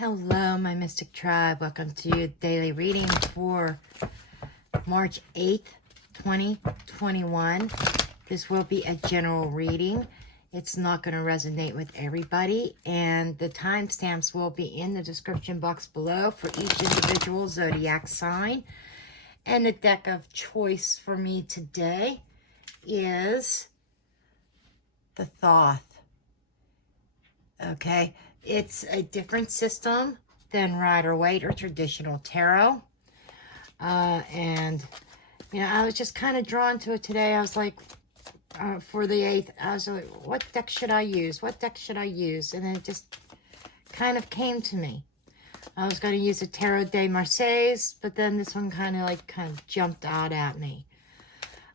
Hello, my Mystic Tribe. Welcome to your daily reading for March 8th, 2021. This will be a general reading. It's not going to resonate with everybody, and the timestamps will be in the description box below for each individual zodiac sign. And the deck of choice for me today is the Thoth. Okay, it's a different system than Rider-Waite or traditional tarot. And, you know, I was just kind of drawn to it today. I was like, for the 8th, I was like, what deck should I use? What deck should I use? And then it just kind of came to me. I was going to use a Tarot de Marseilles, but then this one kind of jumped out at me.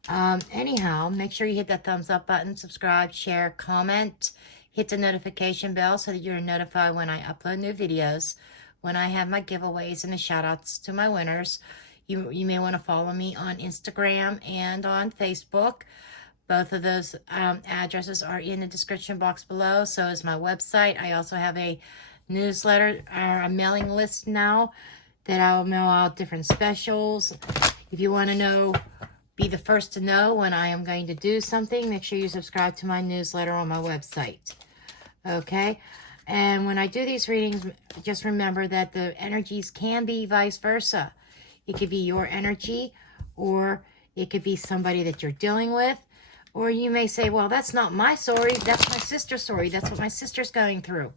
Anyhow, make sure you hit that thumbs up button, subscribe, share, comment. Hit the notification bell so that you're notified when I upload new videos, when I have my giveaways and the shout outs to my winners. You may want to follow me on Instagram and on Facebook. Both of those addresses are in the description box below. So is my website. I also have a newsletter, a mailing list now that I'll mail out different specials. If you want to know, be the first to know when I am going to do something, make sure you subscribe to my newsletter on my website. Okay, and when I do these readings, just remember that the energies can be vice versa. It could be your energy, or it could be somebody that you're dealing with, or you may say, well, that's not my story, that's my sister's story, that's what my sister's going through.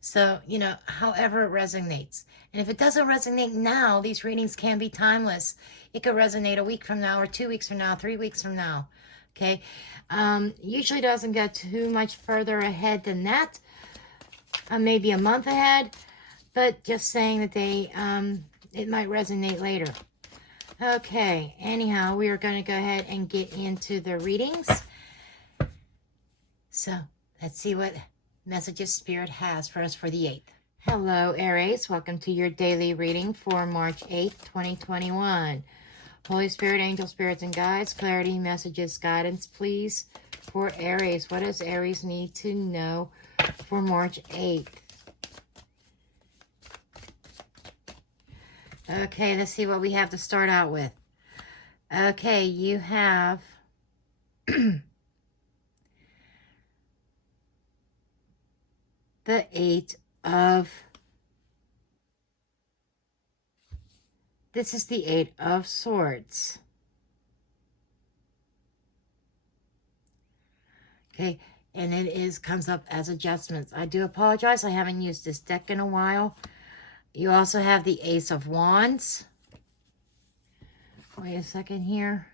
So, you know, however it resonates. And if it doesn't resonate now, these readings can be timeless. It could resonate a week from now, or 2 weeks from now, 3 weeks from now. Okay, usually doesn't get too much further ahead than that, maybe a month ahead, but just saying that they it might resonate later. Okay, anyhow, we are going to go ahead and get into the readings. So let's see what messages Spirit has for us for the 8th. Hello, Aries. Welcome to your daily reading for March 8th, 2021. Holy Spirit, angel spirits, and guides, clarity, messages, guidance, please, for Aries. What does Aries need to know for March 8th? Okay, let's see what we have to start out with. Okay, you have the 8 of... This is the 8 of Swords. Okay, and it comes up as adjustments. I do apologize, I haven't used this deck in a while. You also have the Ace of Wands. Wait a second here.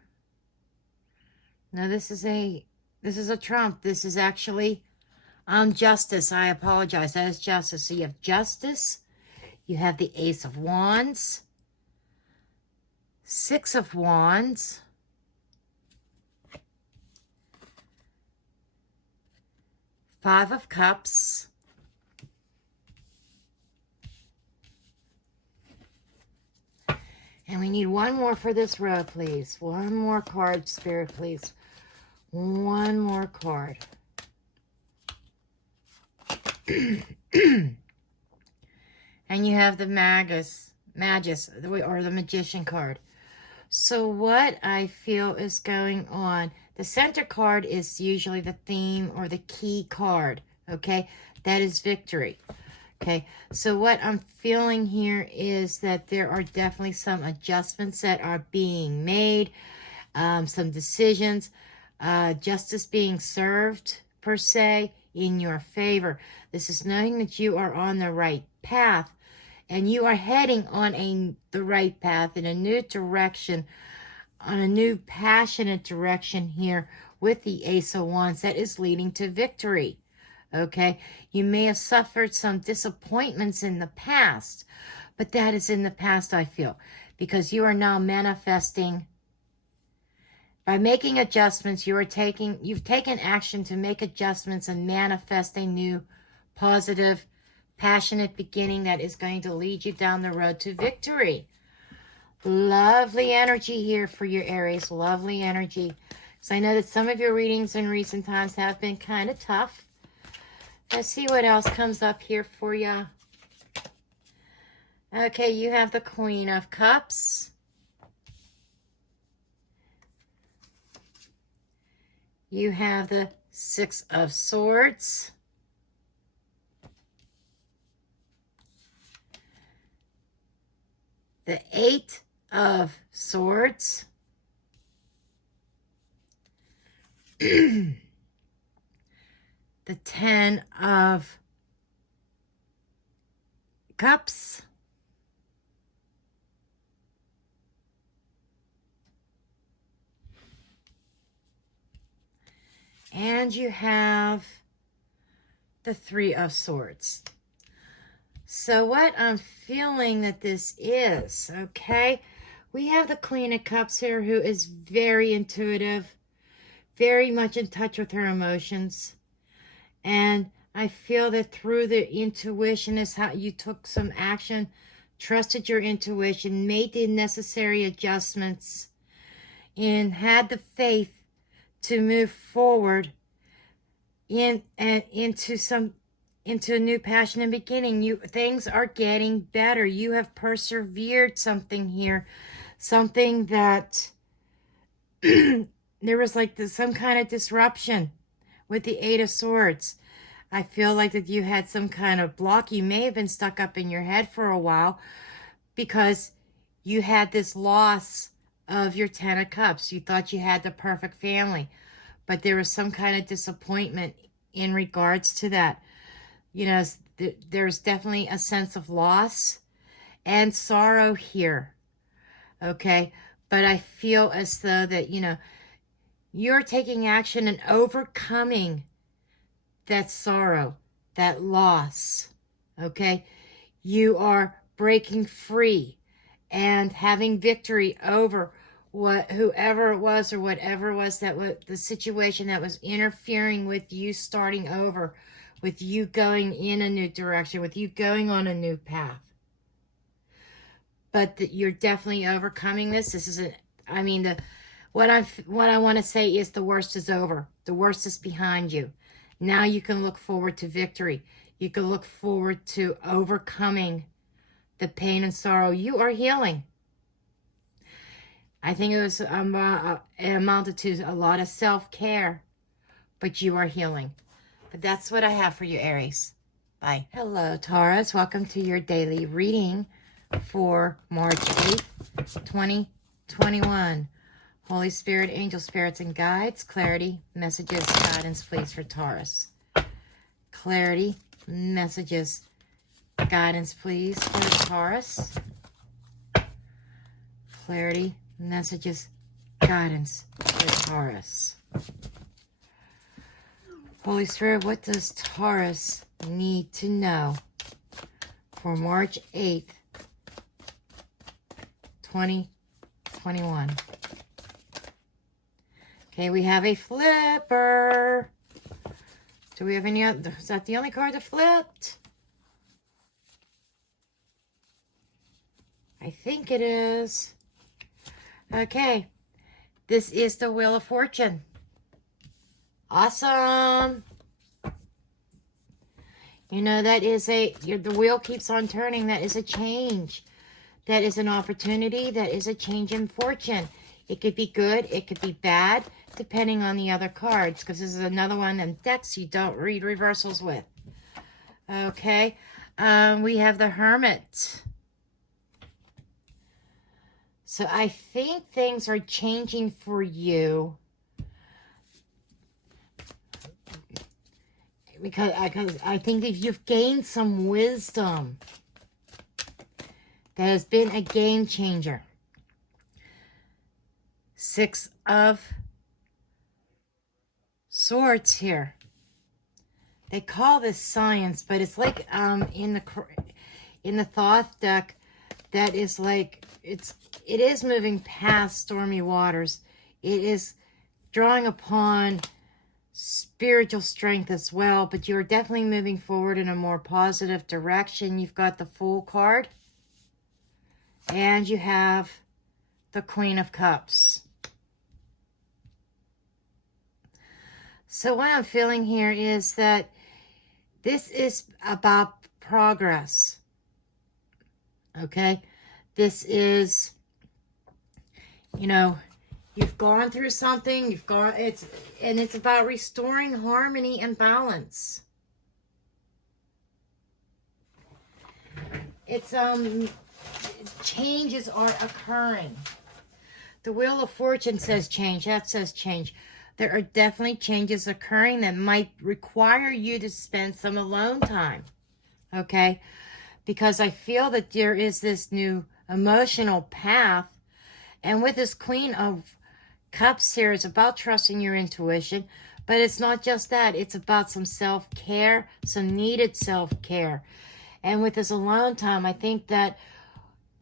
No, this is a trump. This is actually Justice. I apologize. That is Justice. So you have Justice. You have the Ace of Wands. 6 of Wands. Five of Cups. And we need one more for this row, please. One more card, Spirit, please. One more card. And you have the Magus, or the Magician card. So what I feel is going on, the center card is usually the theme or the key card, okay? That is victory, okay? So what I'm feeling here is that there are definitely some adjustments that are being made, some decisions, justice being served, per se, in your favor. This is knowing that you are on the right path, and you are heading on the right path in a new direction, on a new passionate direction here with the Ace of Wands that is leading to victory. Okay, you may have suffered some disappointments in the past, but that is in the past, I feel, because you are now manifesting. By making adjustments, you've taken action to make adjustments and manifest a new positive, passionate beginning that is going to lead you down the road to victory. Lovely energy here for your Aries. Lovely energy. So I know that some of your readings in recent times have been kind of tough. Let's see what else comes up here for you. Okay, you have the Queen of Cups. You have the Six of Swords. The Eight of Swords. The Ten of Cups. And you have the Three of Swords. So what I'm feeling that this is, okay, we have the Queen of Cups here, who is very intuitive, very much in touch with her emotions. And I feel that through the intuition is how you took some action, trusted your intuition, made the necessary adjustments, and had the faith to move forward into a new passion and beginning. Things are getting better. You have persevered something here, something that there was like some kind of disruption with the Eight of Swords. I feel like that you had some kind of block. You may have been stuck up in your head for a while because you had this loss of your Ten of Cups. You thought you had the perfect family, but there was some kind of disappointment in regards to that. You know, there's definitely a sense of loss and sorrow here. Okay, but I feel as though that, you know, you're taking action and overcoming that sorrow, that loss. Okay, you are breaking free and having victory over whoever it was or whatever it was that the situation that was interfering with you starting over, with you going in a new direction, with you going on a new path. But that you're definitely overcoming this. This is what I want to say is the worst is over. The worst is behind you. Now you can look forward to victory. You can look forward to overcoming the pain and sorrow. You are healing. I think it was amounted to a lot of self-care, but you are healing. But that's what I have for you, Aries. Bye. Hello, Taurus. Welcome to your daily reading for March 8th, 2021. Holy Spirit, angel spirits, and guides, clarity, messages, guidance, please, for Taurus. Clarity, messages, guidance, please, for Taurus. Clarity, messages, guidance, for Taurus. Holy Spirit, what does Taurus need to know for March 8th, 2021? Okay, we have a flipper. Do we have any other? Is that the only card that flipped? I think it is. Okay, this is the Wheel of Fortune. Awesome. You know, that is the wheel keeps on turning. That is a change. That is an opportunity. That is a change in fortune. It could be good. It could be bad, depending on the other cards, because this is another one in decks you don't read reversals with. Okay. We have the Hermit. So I think things are changing for you. Because I think that you've gained some wisdom that has been a game changer. Six of Swords here. They call this science, but it's like in the Thoth deck, that is like it is moving past stormy waters. It is drawing upon spiritual strength as well, but you're definitely moving forward in a more positive direction. You've got the Fool card, and you have the Queen of Cups. So what I'm feeling here is that this is about progress. Okay? This is, you know, you've gone through something, it's about restoring harmony and balance. It's, changes are occurring. The Wheel of Fortune says change. That says change. There are definitely changes occurring that might require you to spend some alone time. Okay? Because I feel that there is this new emotional path. And with this Queen of Cups here, it's about trusting your intuition. But it's not just that. It's about some self-care, some needed self-care. And with this alone time, I think that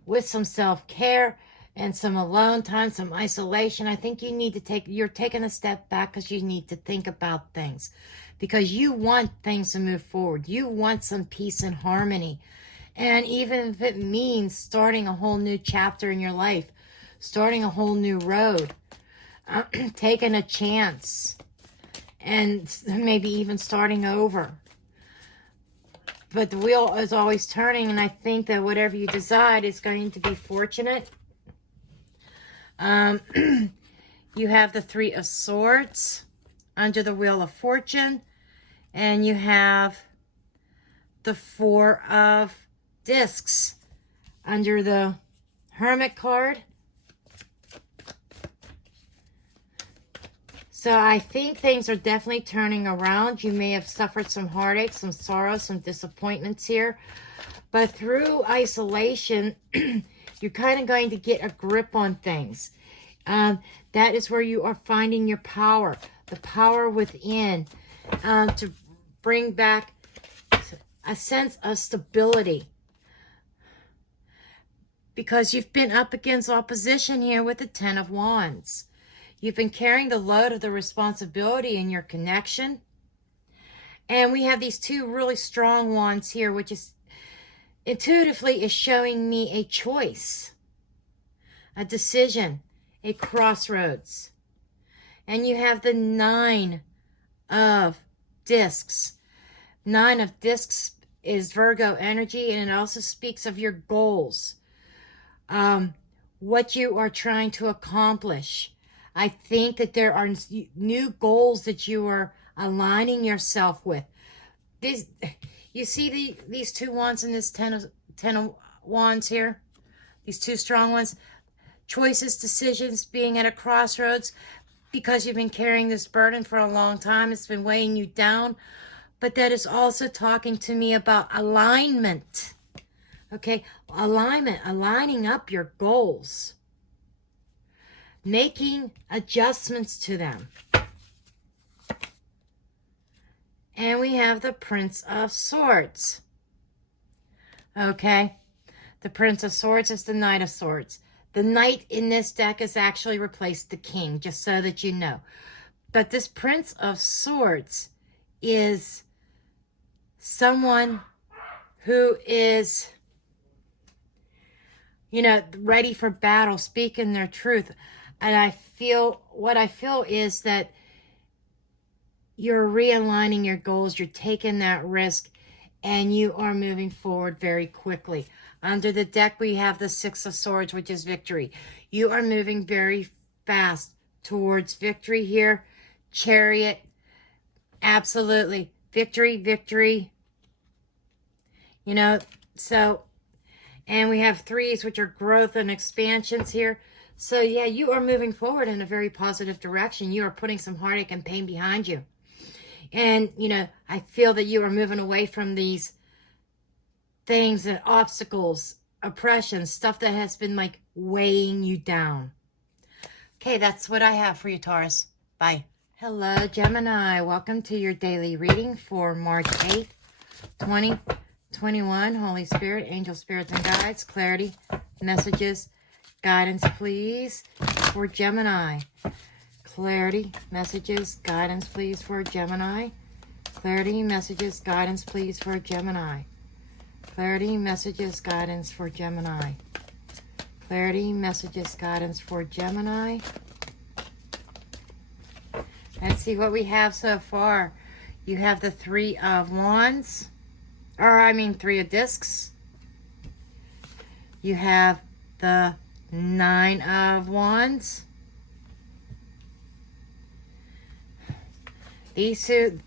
with some self-care and some alone time, some isolation, I think you need to you're taking a step back because you need to think about things. Because you want things to move forward. You want some peace and harmony. And even if it means starting a whole new chapter in your life, starting a whole new road, taking a chance, and maybe even starting over. But the wheel is always turning, and I think that whatever you decide is going to be fortunate. You have the Three of Swords under the Wheel of Fortune, and you have the Four of Discs under the Hermit card. So I think things are definitely turning around. You may have suffered some heartache, some sorrow, some disappointments here. But through isolation, you're kind of going to get a grip on things. That is where you are finding your power, the power within, to bring back a sense of stability. Because you've been up against opposition here with the Ten of Wands. You've been carrying the load of the responsibility in your connection. And we have these two really strong wands here, which is intuitively is showing me a choice, a decision, a crossroads. And you have the Nine of Discs. Nine of Discs is Virgo energy, and it also speaks of your goals, what you are trying to accomplish. I think that there are new goals that you are aligning yourself with. You see these two wands in this ten of Wands here? These two strong ones. Choices, decisions, being at a crossroads because you've been carrying this burden for a long time. It's been weighing you down. But that is also talking to me about alignment. Okay? Alignment, aligning up your goals. Making adjustments to them. And we have the Prince of Swords. Okay? The Prince of Swords is the Knight of Swords. The Knight in this deck has actually replaced the King, just so that you know. But this Prince of Swords is someone who is, ready for battle, speaking their truth. And what I feel is that you're realigning your goals, you're taking that risk, and you are moving forward very quickly. Under the deck, we have the Six of Swords, which is victory. You are moving very fast towards victory here. Chariot, absolutely. Victory, victory. And we have threes, which are growth and expansions here. So, yeah, you are moving forward in a very positive direction. You are putting some heartache and pain behind you. And, I feel that you are moving away from these things and obstacles, oppression, stuff that has been, weighing you down. Okay, that's what I have for you, Taurus. Bye. Hello, Gemini. Welcome to your daily reading for March 8th, 2021. Holy Spirit, angel spirits and guides, clarity, messages, guidance, please, for Gemini. Clarity, messages, guidance, please, for Gemini. Clarity, messages, guidance, please, for Gemini. Clarity, messages, guidance for Gemini. Clarity, messages, guidance for Gemini. Let's see what we have so far. You have the Three of Wands. Three of Discs. you have the Nine of Wands. These two,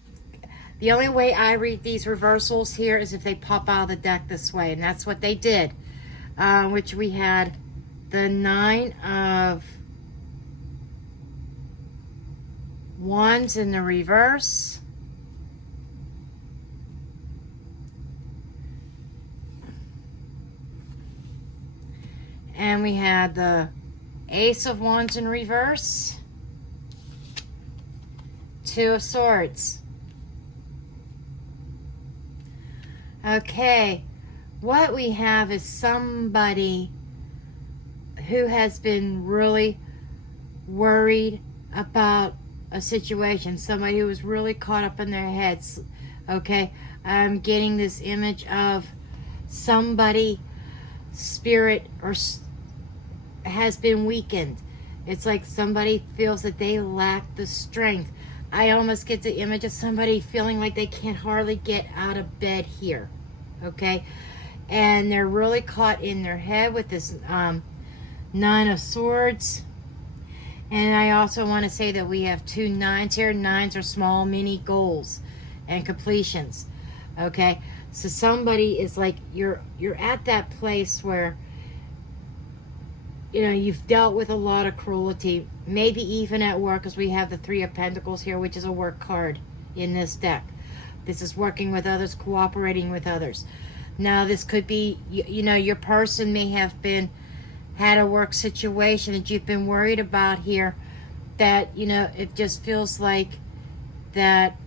the only way I read these reversals here is if they pop out of the deck this way, and that's what they did. Which we had the Nine of Wands in the reverse. And we had the Ace of Wands in reverse. Two of Swords. Okay, what we have is somebody who has been really worried about a situation. Somebody who was really caught up in their heads. Okay, I'm getting this image of somebody, spirit, or has been weakened. It's like somebody feels that they lack the strength. I almost get the image of somebody feeling like they can't hardly get out of bed here. Okay, and they're really caught in their head with this Nine of Swords. And I also want to say that we have two nines here. Nines are small mini goals and completions. Okay, so somebody is like, you're at that place where, you know, you've dealt with a lot of cruelty, maybe even at work, because we have the Three of Pentacles here, which is a work card in this deck. This is working with others, cooperating with others. Now, this could be, you know, your person may have had a work situation that you've been worried about here, that, you know, it just feels like that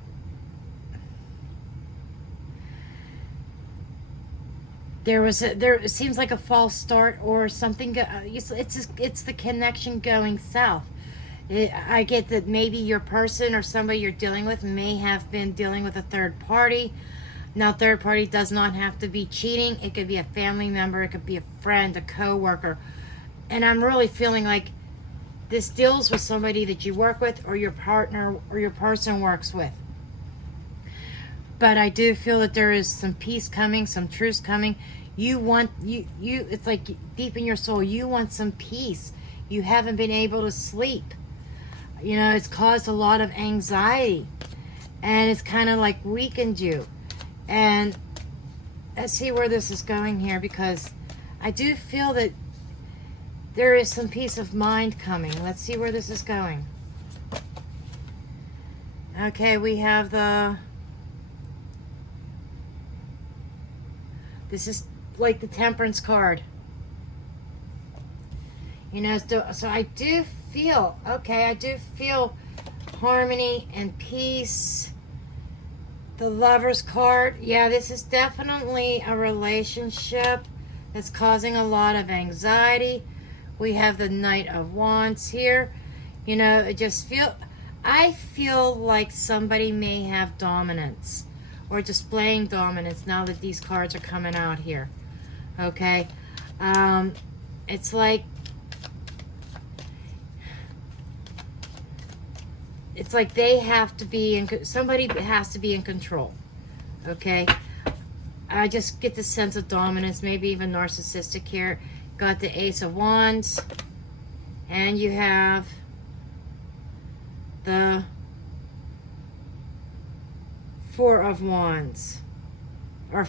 it seems like a false start or something. It's the connection going south. I get that maybe your person or somebody you're dealing with may have been dealing with a third party. Now, third party does not have to be cheating. It could be a family member. It could be a friend, a co-worker. And I'm really feeling like this deals with somebody that you work with, or your partner or your person works with. But I do feel that there is some peace coming, some truce coming. You want, it's like deep in your soul, you want some peace. You haven't been able to sleep. You know, it's caused a lot of anxiety. And it's kind of like weakened you. And let's see where this is going here, because I do feel that there is some peace of mind coming. Let's see where this is going. Okay, we have this is like the Temperance card. You know, so I do feel, okay, I do feel harmony and peace. The Lovers card. Yeah, this is definitely a relationship that's causing a lot of anxiety. We have the Knight of Wands here. You know, I feel like somebody may have dominance or displaying dominance now that these cards are coming out here. Okay. It's like they have to be somebody has to be in control. Okay. I just get the sense of dominance, maybe even narcissistic here. Got the Ace of Wands, and you have the Four of Wands, or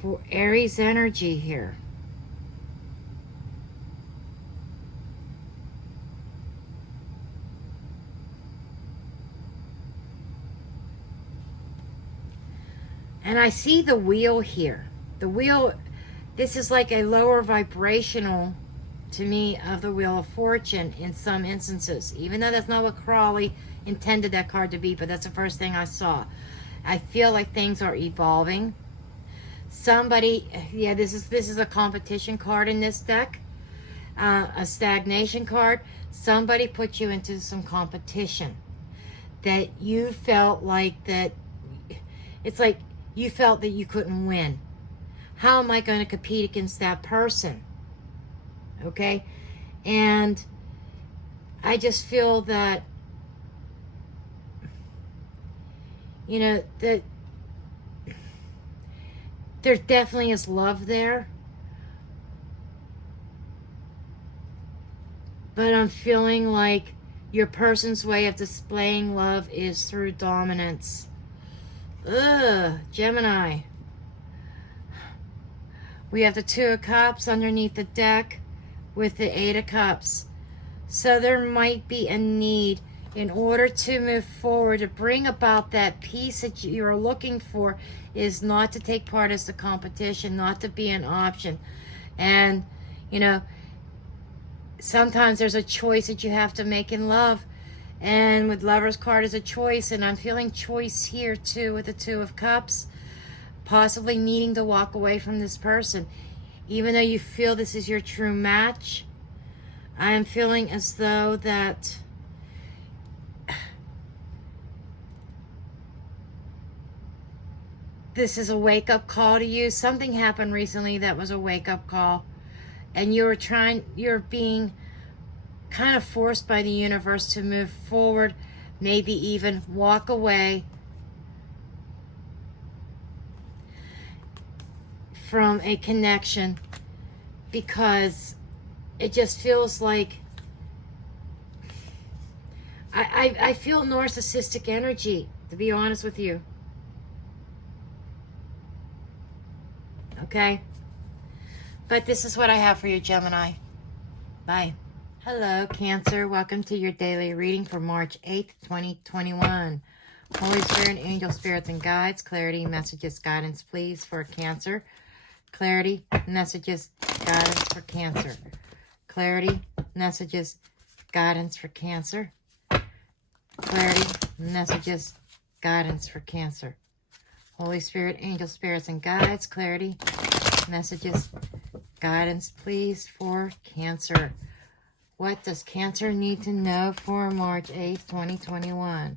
for Aries energy here. And I see the wheel here. The wheel, this is like a lower vibrational, to me, of the Wheel of Fortune in some instances. Even though that's not what Crawley intended that card to be, but that's the first thing I saw. I feel like things are evolving. Somebody, yeah, this is a competition card in this deck. A stagnation card. Somebody put you into some competition that you felt like that, it's like, you felt that you couldn't win. How am I going to compete against that person? Okay? And I just feel that, you know, that There definitely is love there. But I'm feeling like your person's way of displaying love is through dominance. Ugh, Gemini. We have the Two of Cups underneath the deck with the Eight of Cups. So there might be a need in order to move forward, to bring about that peace that you're looking for, is not to take part as the competition, not to be an option. And, you know, sometimes there's a choice that you have to make in love. And with Lover's card is a choice. And I'm feeling choice here too with the Two of Cups. Possibly needing to walk away from this person. Even though you feel this is your true match, I am feeling as though that this is a wake-up call to you. Something happened recently that was a wake-up call. And you're being kind of forced by the universe to move forward, maybe even walk away from a connection, because it just feels like I feel narcissistic energy, to be honest with you. Okay? But this is what I have for you, Gemini. Bye. Hello, Cancer. Welcome to your daily reading for March 8th, 2021. Holy Spirit, angel spirits and guides, clarity, messages, guidance, please, for Cancer. Clarity, messages, guidance for Cancer. Clarity, messages, guidance for Cancer. Clarity, messages, guidance for Cancer. Holy Spirit, angel spirits and guides, clarity, messages, guidance, please, for Cancer. What does Cancer need to know for March 8th, 2021?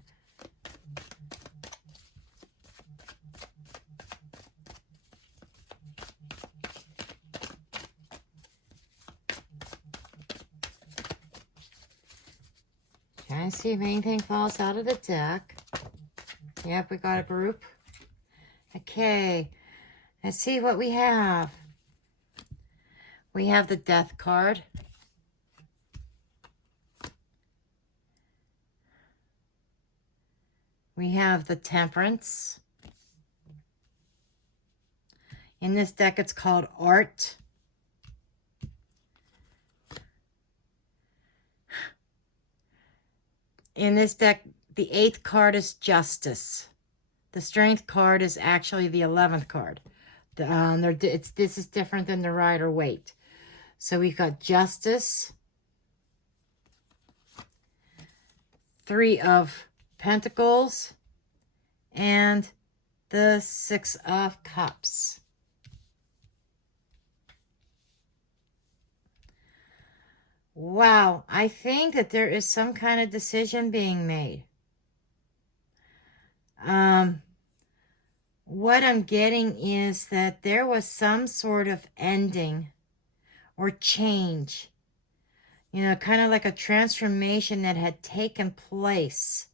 Trying to see if anything falls out of the deck. Yep, we got a group. Okay, let's see what we have. We have the Death card. We have the Temperance. In this deck, it's called Art. In this deck, the 8th card is Justice. The Strength card is actually the 11th card. This is different than the Rider Waite. So we've got Justice, 3 of Pentacles, and the 6 of Cups. Wow, I think that there is some kind of decision being made. What I'm getting is that there was some sort of ending or change. You know, kind of like a transformation that had taken place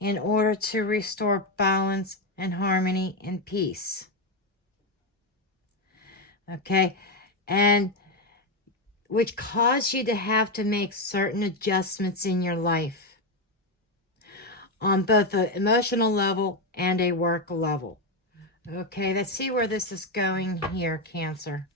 in order to restore balance and harmony and peace. Okay, and which caused you to have to make certain adjustments in your life on both the emotional level and a work level. Okay, let's see where this is going here, Cancer.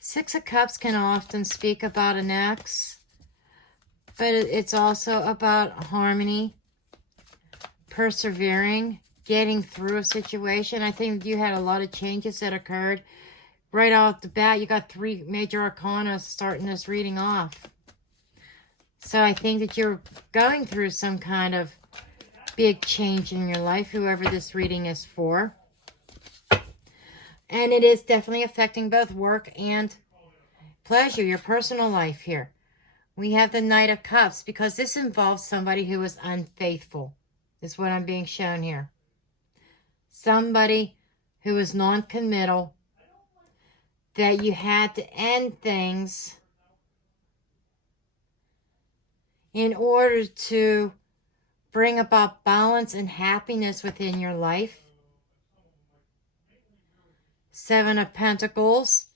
Six of Cups can often speak about an ex, but it's also about harmony, persevering, getting through a situation. I think you had a lot of changes that occurred. Right off the bat, you got 3 major arcana starting this reading off. So I think that you're going through some kind of big change in your life, whoever this reading is for. And it is definitely affecting both work and pleasure, your personal life here. We have the Knight of Cups, because this involves somebody who is unfaithful, is what I'm being shown here. Somebody who is non-committal, that you had to end things in order to bring about balance and happiness within your life. Seven of Pentacles.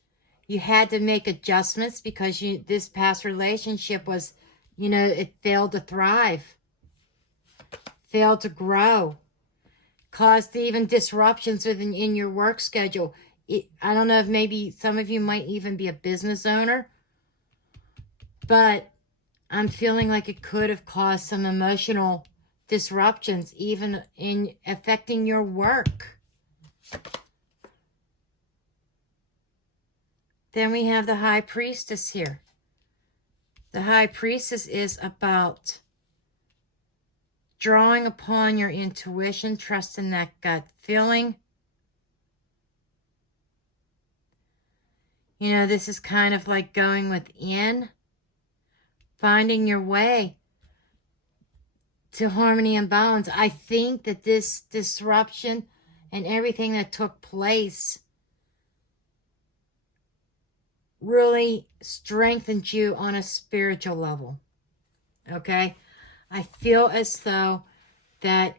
You had to make adjustments because this past relationship was, it failed to thrive, failed to grow, caused even disruptions in your work schedule. I don't know if maybe some of you might even be a business owner, but I'm feeling like it could have caused some emotional disruptions, even in affecting your work. Then we have the High Priestess here. The High Priestess is about drawing upon your intuition, trusting that gut feeling. This is kind of like going within, finding your way to harmony and balance. I think that this disruption and everything that took place really strengthened you on a spiritual level. Okay? I feel as though that,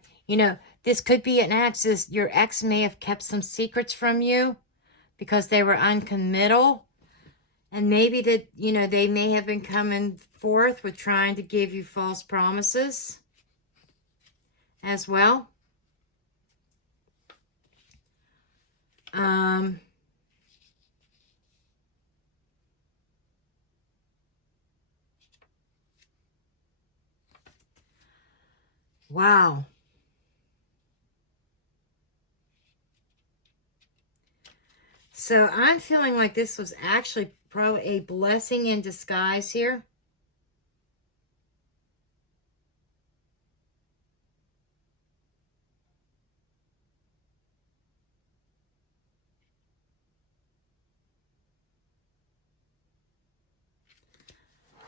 this could be an ex. Your ex may have kept some secrets from you because they were uncommittal. And maybe that, they may have been coming forth with trying to give you false promises as well. Wow. So I'm feeling like this was actually probably a blessing in disguise here.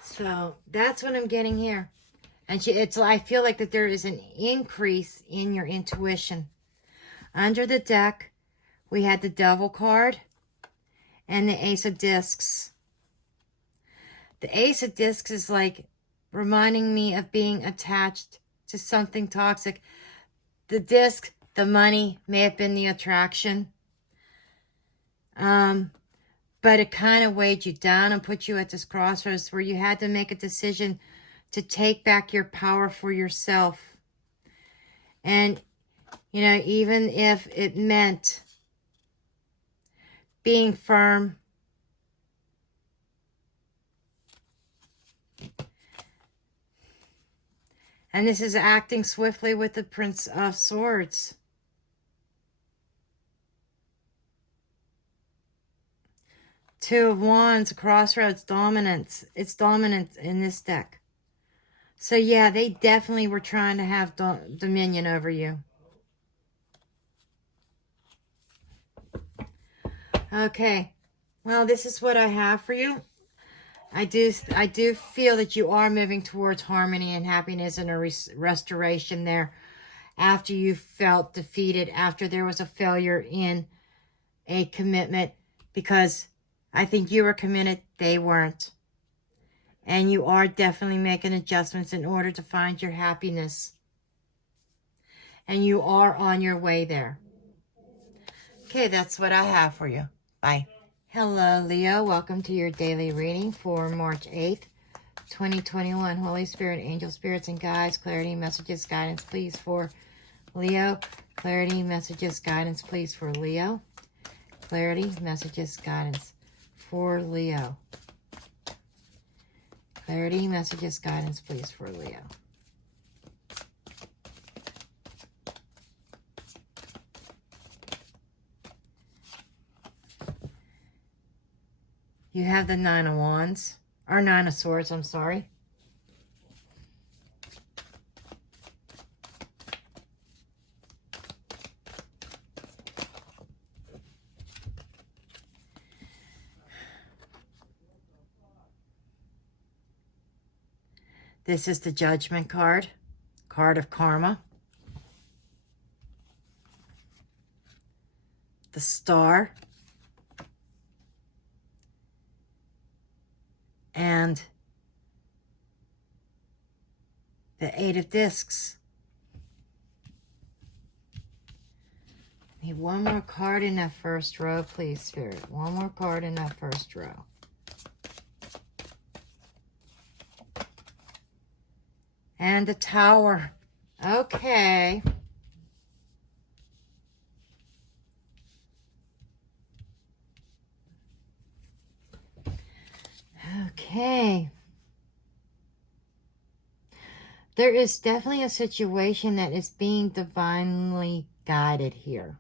So that's what I'm getting here. And I feel like that there is an increase in your intuition. Under the deck, we had the Devil card and the Ace of Discs. The Ace of Discs is like reminding me of being attached to something toxic. The disc, the money, may have been the attraction. But it kind of weighed you down and put you at this crossroads where you had to make a decision to take back your power for yourself. And, even if it meant being firm, and this is acting swiftly with the Prince of Swords. Two of Wands, crossroads, dominance. It's dominant in this deck. So yeah, they definitely were trying to have dominion over you. Okay, well, this is what I have for you. I do feel that you are moving towards harmony and happiness and a restoration there after you felt defeated, after there was a failure in a commitment, because I think you were committed, they weren't. And you are definitely making adjustments in order to find your happiness. And you are on your way there. Okay, that's what I have for you. Bye. Hello, Leo. Welcome to your daily reading for March 8th, 2021. Holy Spirit, angel spirits, and guides, clarity, messages, guidance, please, for Leo. Clarity, messages, guidance, please, for Leo. Clarity, messages, guidance for Leo. Clarity, messages, guidance, please, for Leo. You have the Nine of Wands, or Nine of Swords, I'm sorry. This is the Judgment card, card of karma. The Star. And The Eight of Discs. Need one more card in that first row, please, Spirit. One more card in that first row. And the Tower. Okay. Okay. There is definitely a situation that is being divinely guided here.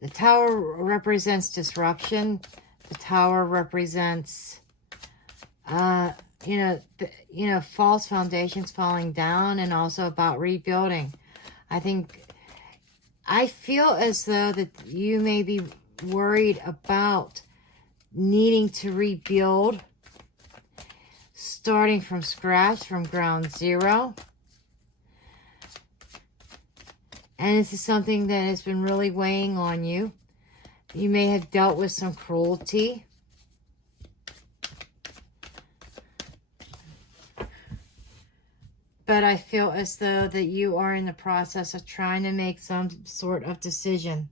The Tower represents disruption. The Tower represents, false foundations falling down, and also about rebuilding. I feel as though that you may be worried about needing to rebuild, starting from scratch, from ground zero. And this is something that has been really weighing on you. You may have dealt with some cruelty. But I feel as though that you are in the process of trying to make some sort of decision.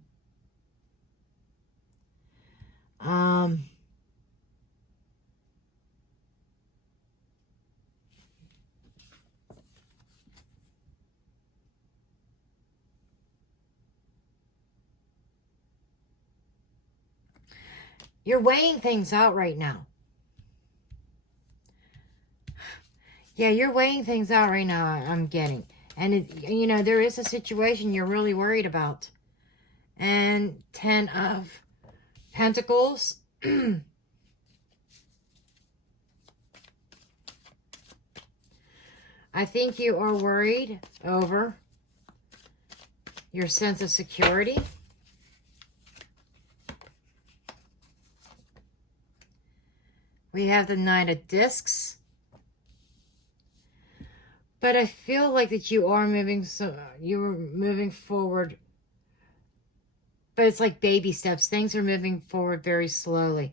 You're weighing things out right now. Yeah, you're weighing things out right now, I'm getting. And, there is a situation you're really worried about. And 10 of Pentacles. I think you are worried over your sense of security. We have the Knight of Discs. But I feel like that you are moving, you're moving forward. But it's like baby steps. Things are moving forward very slowly.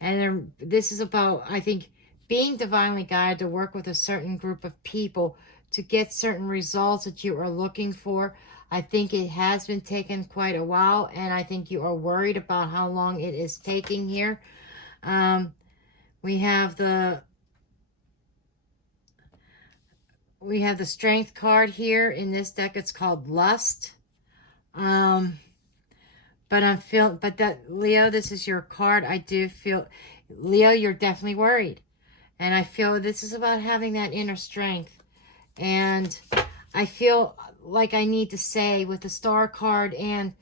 And this is about, I think, being divinely guided to work with a certain group of people to get certain results that you are looking for. I think it has been taking quite a while, and I think you are worried about how long it is taking here. We have the Strength card here. In this deck, it's called Lust. But Leo, this is your card. I do feel, Leo, you're definitely worried. And I feel this is about having that inner strength. And I feel like I need to say with the Star card and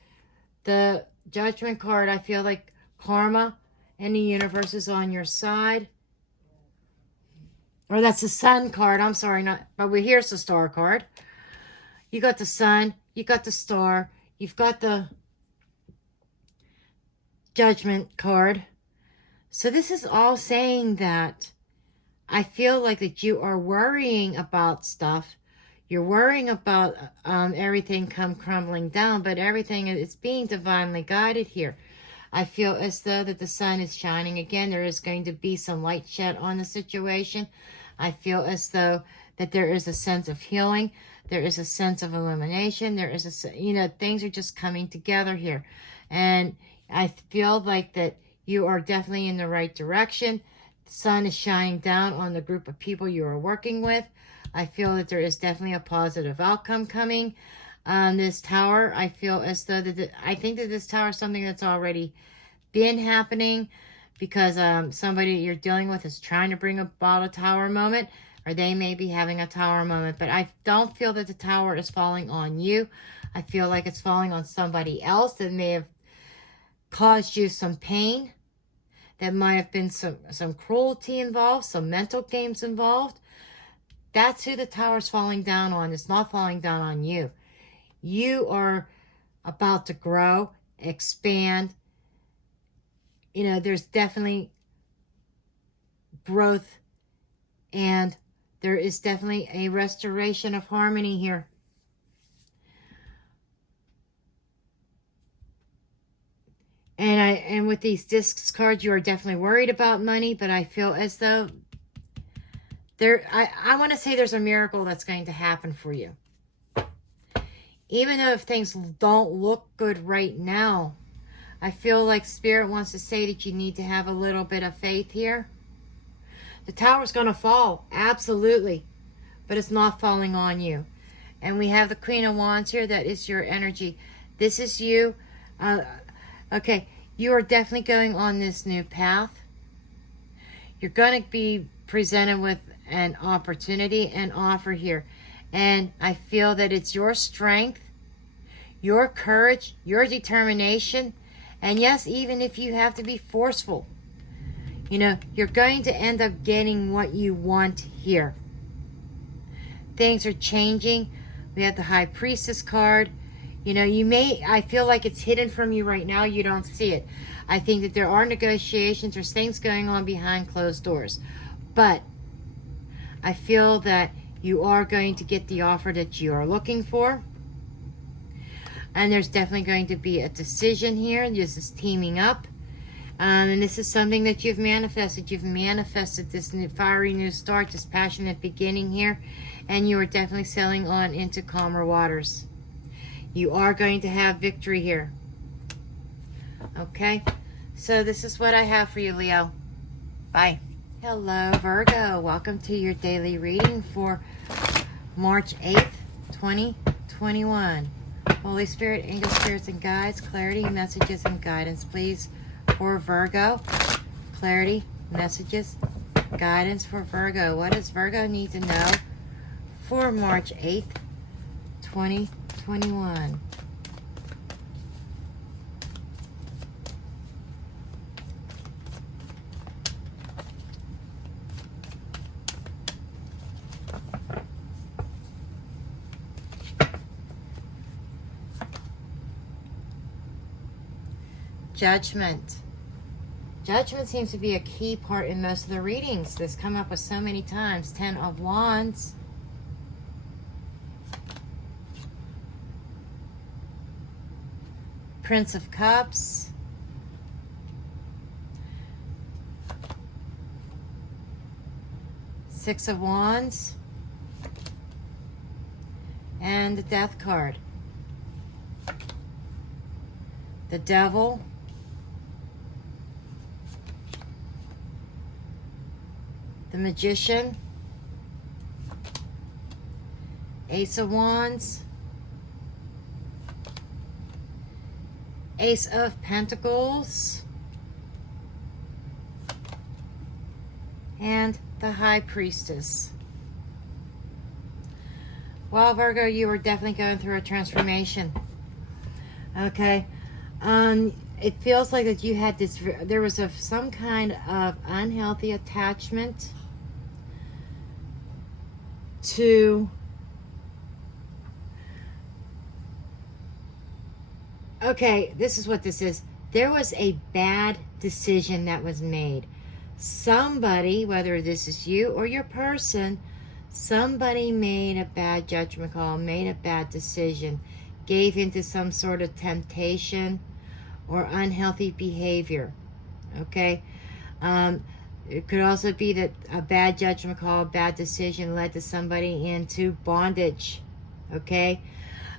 the Judgment card, I feel like karma and the universe is on your side. Or that's the Sun card. I'm sorry, but here's the Star card. You got the Sun, you got the Star, you've got the Judgment card. So this is all saying that I feel like that you are worrying about stuff. You're worrying about everything come crumbling down, but everything is being divinely guided here. I feel as though that the sun is shining again. There is going to be some light shed on the situation. I feel as though that there is a sense of healing. There is a sense of illumination. There is things are just coming together here. And I feel like that you are definitely in the right direction. The sun is shining down on the group of people you are working with. I feel that there is definitely a positive outcome coming. This tower, I feel as though I think that this tower is something that's already been happening, because somebody you're dealing with is trying to bring about a tower moment, or they may be having a tower moment. But I don't feel that the tower is falling on you. I feel like it's falling on somebody else that may have caused you some pain. That might have been some cruelty involved, some mental games involved. That's who the tower's falling down on. It's not falling down on you. You are about to grow, expand. There's definitely growth, and there is definitely a restoration of harmony here. And with these discs cards, you are definitely worried about money, but I feel as though I want to say there's a miracle that's going to happen for you. Even though if things don't look good right now, I feel like Spirit wants to say that you need to have a little bit of faith here. The tower's going to fall, absolutely, but it's not falling on you. And we have the Queen of Wands here. That is your energy. This is you. Okay, you are definitely going on this new path. You're going to be presented with an opportunity, an offer here. And I feel that it's your strength, your courage, your determination. And yes, even if you have to be forceful, you know, you're going to end up getting what you want here. Things are changing. We have the High Priestess card. You know, I feel like it's hidden from you right now. You don't see it. I think that there are negotiations, there's things going on behind closed doors. But I feel that you are going to get the offer that you are looking for. And there's definitely going to be a decision here. This is teaming up. And this is something that you've manifested. You've manifested this new fiery new start, this passionate beginning here. And you are definitely sailing on into calmer waters. You are going to have victory here. Okay? So this is what I have for you, Leo. Bye. Hello, Virgo. Welcome to your daily reading for March 8th, 2021. Holy Spirit, angel spirits and guides, clarity, messages, and guidance, please, for Virgo. Clarity, messages, guidance for Virgo. What does Virgo need to know for March 8th, 2021? Judgment. Judgment seems to be a key part in most of the readings. This come up with so many times. 10 of Wands. Prince of Cups. Six of Wands. And the Death card. The Devil. The Magician, Ace of Wands, Ace of Pentacles, and the High Priestess. Well, Virgo, you were definitely going through a transformation. Okay. It feels like that you had this, there was some kind of unhealthy attachment to, okay, this is what this is. There was a bad decision that was made. Somebody, whether this is you or your person, somebody made a bad judgment call, made a bad decision, gave into some sort of temptation or unhealthy behavior. Okay? It could also be that a bad judgment call, a bad decision led to somebody into bondage. Okay?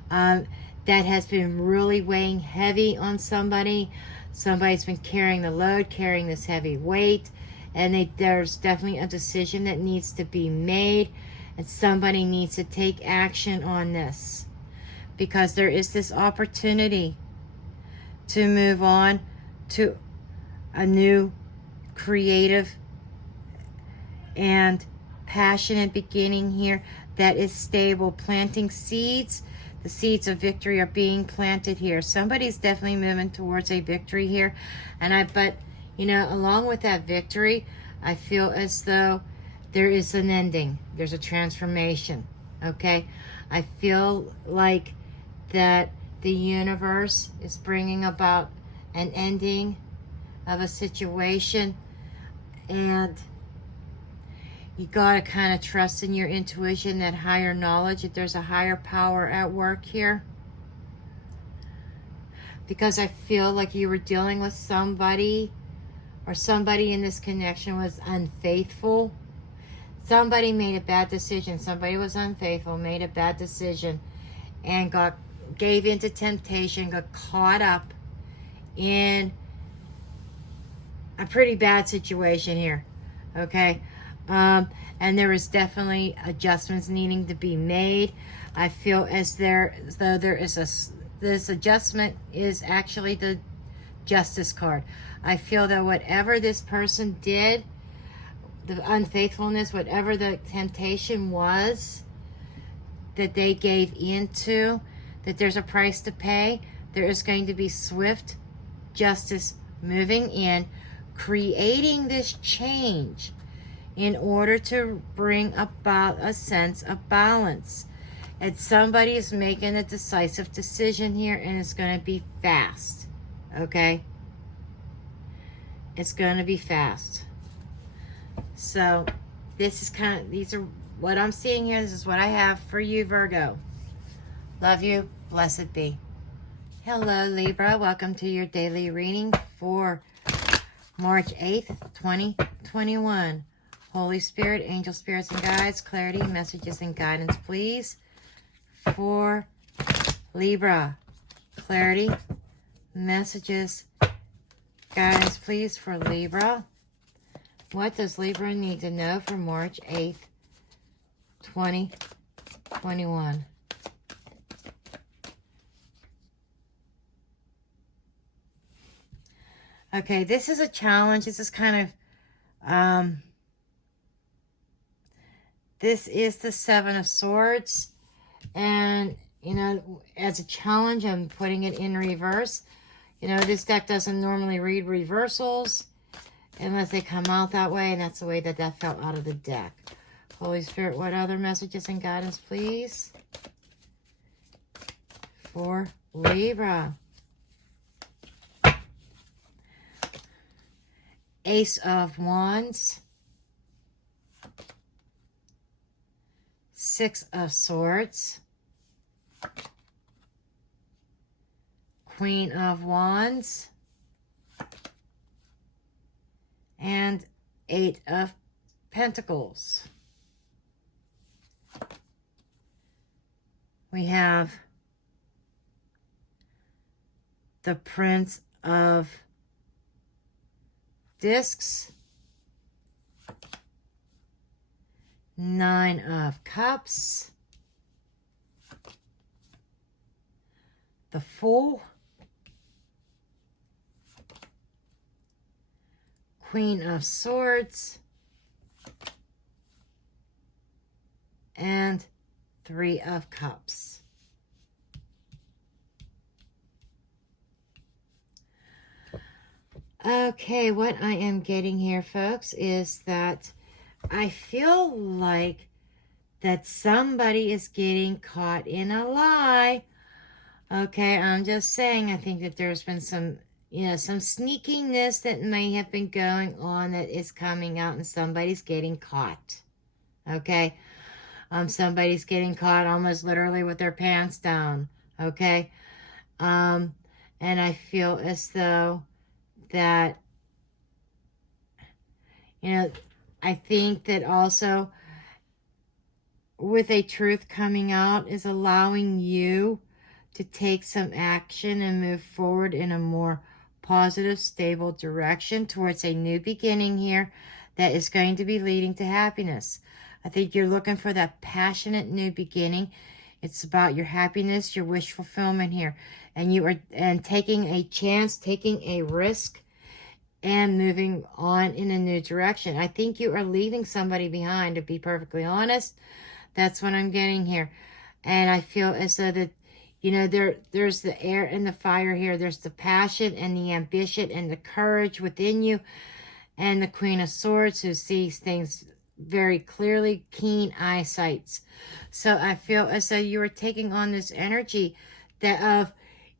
That has been really weighing heavy on somebody. Somebody's been carrying the load, carrying this heavy weight, and there's definitely a decision that needs to be made, and somebody needs to take action on this, because there is this opportunity to move on to a new creative and passionate beginning here that is stable. Planting seeds. The seeds of victory are being planted here. Somebody's definitely moving towards a victory here. But, you know, along with that victory, I feel as though there is an ending. There's a transformation. Okay? I feel like that the universe is bringing about an ending of a situation, and you gotta kind of trust in your intuition, that higher knowledge, that there's a higher power at work here. Because I feel like you were dealing with somebody, or somebody in this connection was unfaithful. somebody made a bad decision. Somebody was unfaithful, made a bad decision, and gave into temptation, got caught up in a pretty bad situation here. Okay? And there is definitely adjustments needing to be made. I feel as though there is this adjustment is actually the Justice card. I feel that whatever this person did, the unfaithfulness, whatever the temptation was that they gave into, that there's a price to pay. There is going to be swift justice moving in, creating this change in order to bring about a sense of balance. And somebody is making a decisive decision here, and it's going to be fast. Okay? It's going to be fast. So, this is these are what I'm seeing here. This is what I have for you, Virgo. Love you. Blessed be. Hello, Libra. Welcome to your daily reading for March 8th, 2021. Holy Spirit, angel spirits and guides, clarity, messages, and guidance, please. For Libra, clarity, messages, guidance, please, for Libra. What does Libra need to know for March 8th, 2021? Okay, this is a challenge. This is kind of, this is the Seven of Swords. And, you know, as a challenge, I'm putting it in reverse. You know, this deck doesn't normally read reversals unless they come out that way. And that's the way that fell out of the deck. Holy Spirit, what other messages and guidance, please? For Libra. Ace of Wands. Six of Swords. Queen of Wands. And Eight of Pentacles. We have the Prince of Discs. Nine of Cups. The Fool. Queen of Swords. And Three of Cups. Okay, what I am getting here, folks, is that I feel like that somebody is getting caught in a lie. Okay, I'm just saying, I think that there's been some, you know, some sneakiness that may have been going on that is coming out, and somebody's getting caught. Okay, somebody's getting caught almost literally with their pants down. Okay, and I feel as though that, you know, I think that also with a truth coming out is allowing you to take some action and move forward in a more positive, stable direction towards a new beginning here that is going to be leading to happiness. I think you're looking for that passionate new beginning. It's about your happiness, your wish fulfillment here. And you are taking a chance, taking a risk, and moving on in a new direction. I think you are leaving somebody behind, to be perfectly honest. That's what I'm getting here. And I feel as though that, you know, there's the air and the fire here. There's the passion and the ambition and the courage within you. And the Queen of Swords, who sees things very clearly, keen eyesights. So I feel as though you are taking on this energy that of,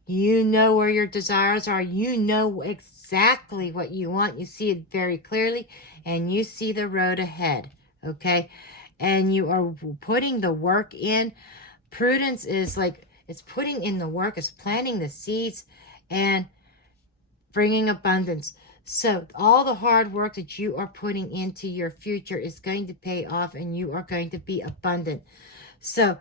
you know where your desires are. You know exactly what you want. You see it very clearly, and you see the road ahead. Okay? And you are putting the work in. Prudence is like, it's putting in the work, it's planting the seeds and bringing abundance. So all the hard work that you are putting into your future is going to pay off, and you are going to be abundant. So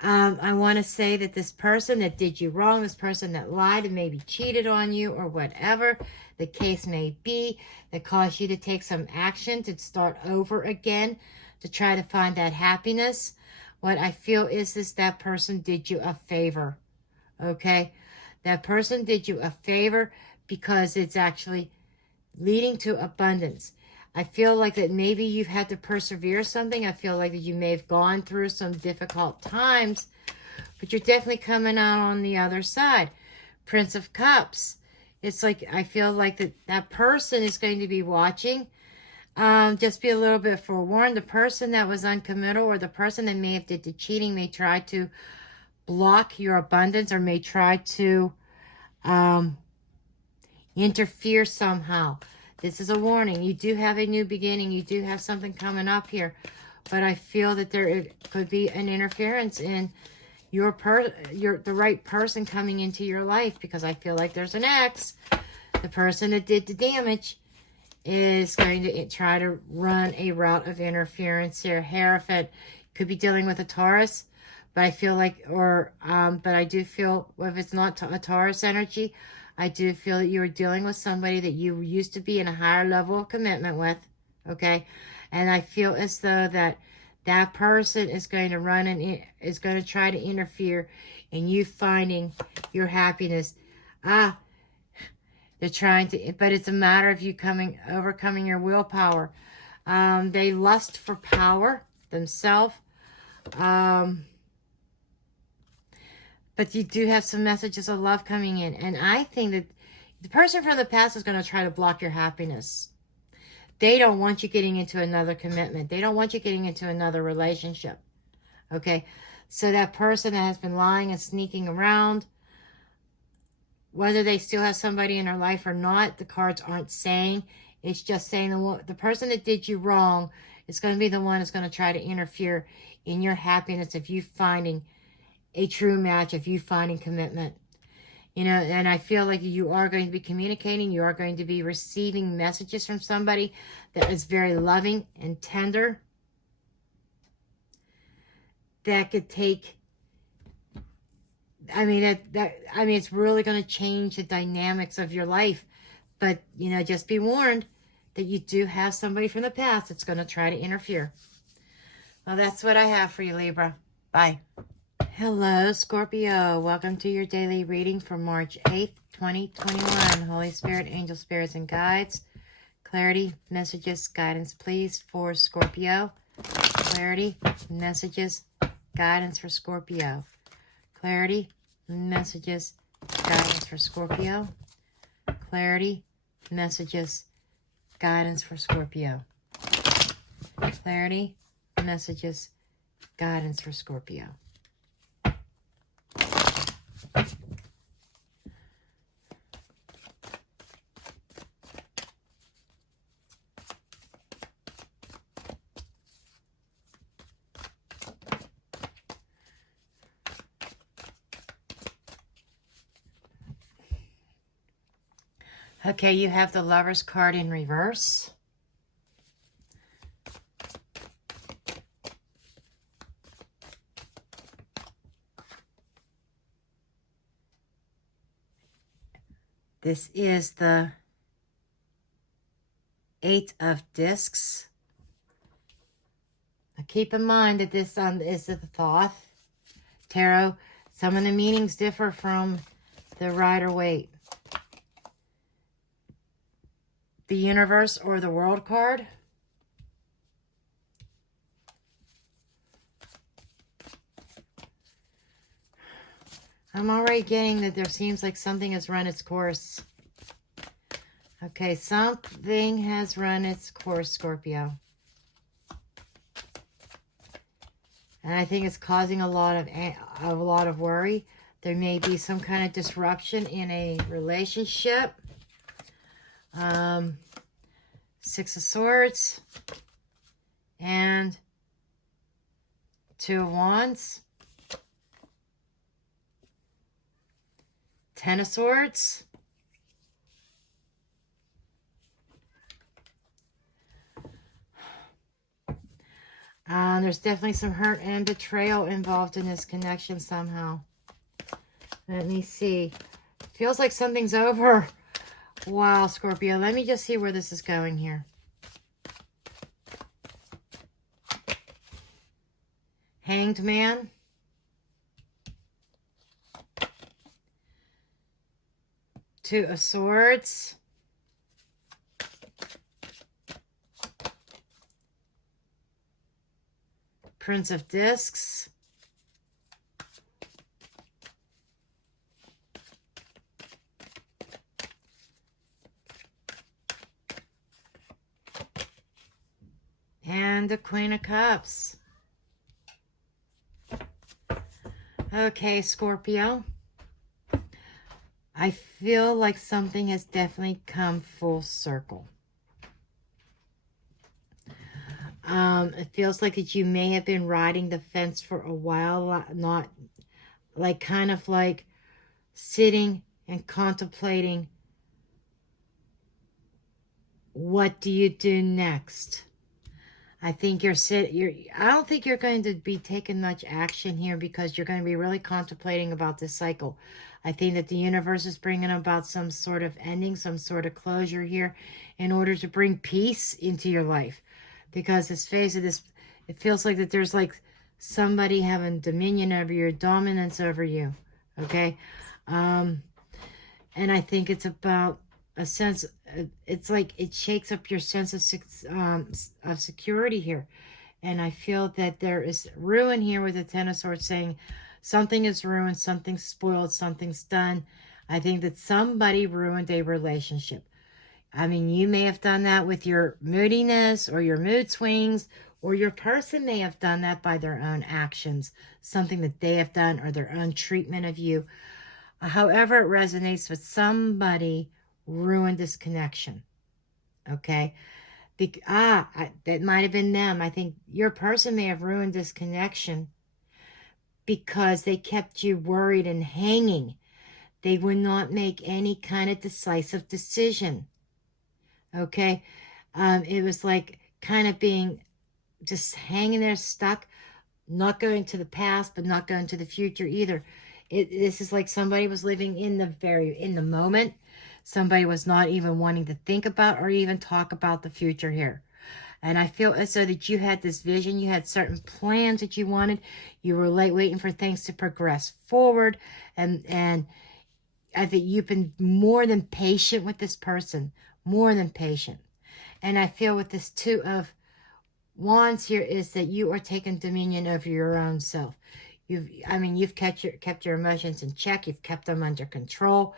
I want to say that this person that did you wrong, this person that lied and maybe cheated on you or whatever the case may be, that caused you to take some action to start over again, to try to find that happiness. What I feel is that person did you a favor, okay? That person did you a favor because it's actually leading to abundance. I feel like that maybe you've had to persevere something. I feel like that you may have gone through some difficult times, but you're definitely coming out on the other side. Prince of Cups. It's like, I feel like that person is going to be watching. Just be a little bit forewarned. The person that was uncommittal, or the person that may have did the cheating, may try to block your abundance, or may try to interfere somehow. This is a warning. You do have a new beginning. You do have something coming up here. But I feel that there could be an interference in the right person coming into your life, because I feel like there's an ex. The person that did the damage is going to try to run a route of interference here. Hierophant could be dealing with a Taurus, but I feel like, but I do feel, if it's not a Taurus energy, I do feel that you are dealing with somebody that you used to be in a higher level of commitment with, okay? And I feel as though that person is going to run and is going to try to interfere in you finding your happiness. They're trying to, but it's a matter of you overcoming your willpower. They lust for power themselves. But you do have some messages of love coming in. And I think that the person from the past is going to try to block your happiness. They don't want you getting into another commitment. They don't want you getting into another relationship. Okay? So that person that has been lying and sneaking around, whether they still have somebody in their life or not, the cards aren't saying. It's just saying the person that did you wrong is going to be the one that's going to try to interfere in your happiness of you finding a true match, of you finding commitment. You know, and I feel like you are going to be communicating. You are going to be receiving messages from somebody that is very loving and tender. That could take, I mean, it's really going to change the dynamics of your life. But, you know, just be warned that you do have somebody from the past that's going to try to interfere. Well, that's what I have for you, Libra. Bye. Hello, Scorpio. Welcome to your daily reading for March 8th, 2021. Holy Spirit, angel spirits, and guides. Clarity, messages, guidance, please, for Scorpio. Clarity, messages, guidance for Scorpio. Clarity, messages, guidance for Scorpio. Clarity, messages, guidance for Scorpio. Clarity, messages, guidance for Scorpio. Okay, you have the Lover's card in reverse. This is the Eight of Discs. Now keep in mind that this is the Thoth Tarot. Some of the meanings differ from the Rider-Waite. The Universe or the World card. I'm already getting that there seems like something has run its course. Okay, something has run its course, Scorpio. And I think it's causing a lot of worry. There may be some kind of disruption in a relationship. Six of Swords and Two of Wands, Ten of Swords, There's definitely some hurt and betrayal involved in this connection somehow. Let me see. Feels like something's over. Wow, Scorpio. Let me just see where this is going here. Hanged Man. Two of Swords. Prince of Discs. And the Queen of Cups. Okay, Scorpio. I feel like something has definitely come full circle. It feels like that you may have been riding the fence for a while, not like kind of like sitting and contemplating, what do you do next? I think I don't think you're going to be taking much action here because you're going to be really contemplating about this cycle. I think that the universe is bringing about some sort of ending, some sort of closure here in order to bring peace into your life. Because this phase of this, it feels like that there's like somebody having dominion over you, dominance over you. Okay? And I think it's about a sense, it's like it shakes up your sense of security here. And I feel that there is ruin here with the Ten of Swords, saying something is ruined, something's spoiled, something's done. I think that somebody ruined a relationship. I mean, you may have done that with your moodiness or your mood swings, or your person may have done that by their own actions, something that they have done or their own treatment of you. However it resonates with somebody, ruined this connection. Okay? That might have been them. I think your person may have ruined this connection because they kept you worried and hanging. They would not make any kind of decisive decision. Okay? It was like kind of being just hanging there, stuck, not going to the past, but not going to the future either. This is like somebody was living in the moment. Somebody was not even wanting to think about or even talk about the future here. And I feel as though that you had this vision, you had certain plans that you wanted. You were waiting for things to progress forward. And I think you've been more than patient with this person. More than patient. And I feel with this Two of Wands here is that you are taking dominion over your own self. You've kept your emotions in check. You've kept them under control.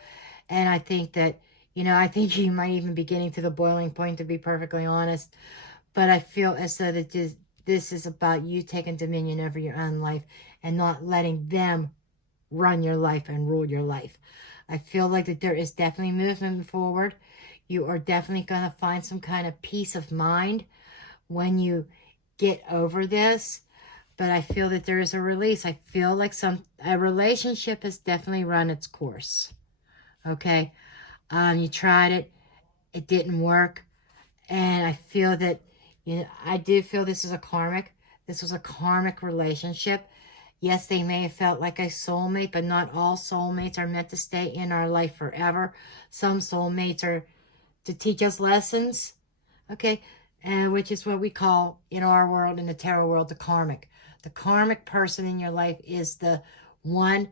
And I think that, I think you might even be getting to the boiling point, to be perfectly honest. But I feel as though that this is about you taking dominion over your own life and not letting them run your life and rule your life. I feel like that there is definitely movement forward. You are definitely going to find some kind of peace of mind when you get over this. But I feel that there is a release. I feel like a relationship has definitely run its course. Okay? You tried it. It didn't work. And I feel that, I do feel this is a karmic. This was a karmic relationship. Yes, they may have felt like a soulmate, but not all soulmates are meant to stay in our life forever. Some soulmates are to teach us lessons. Okay? And which is what we call in our world, in the tarot world, the karmic. The karmic person in your life is the one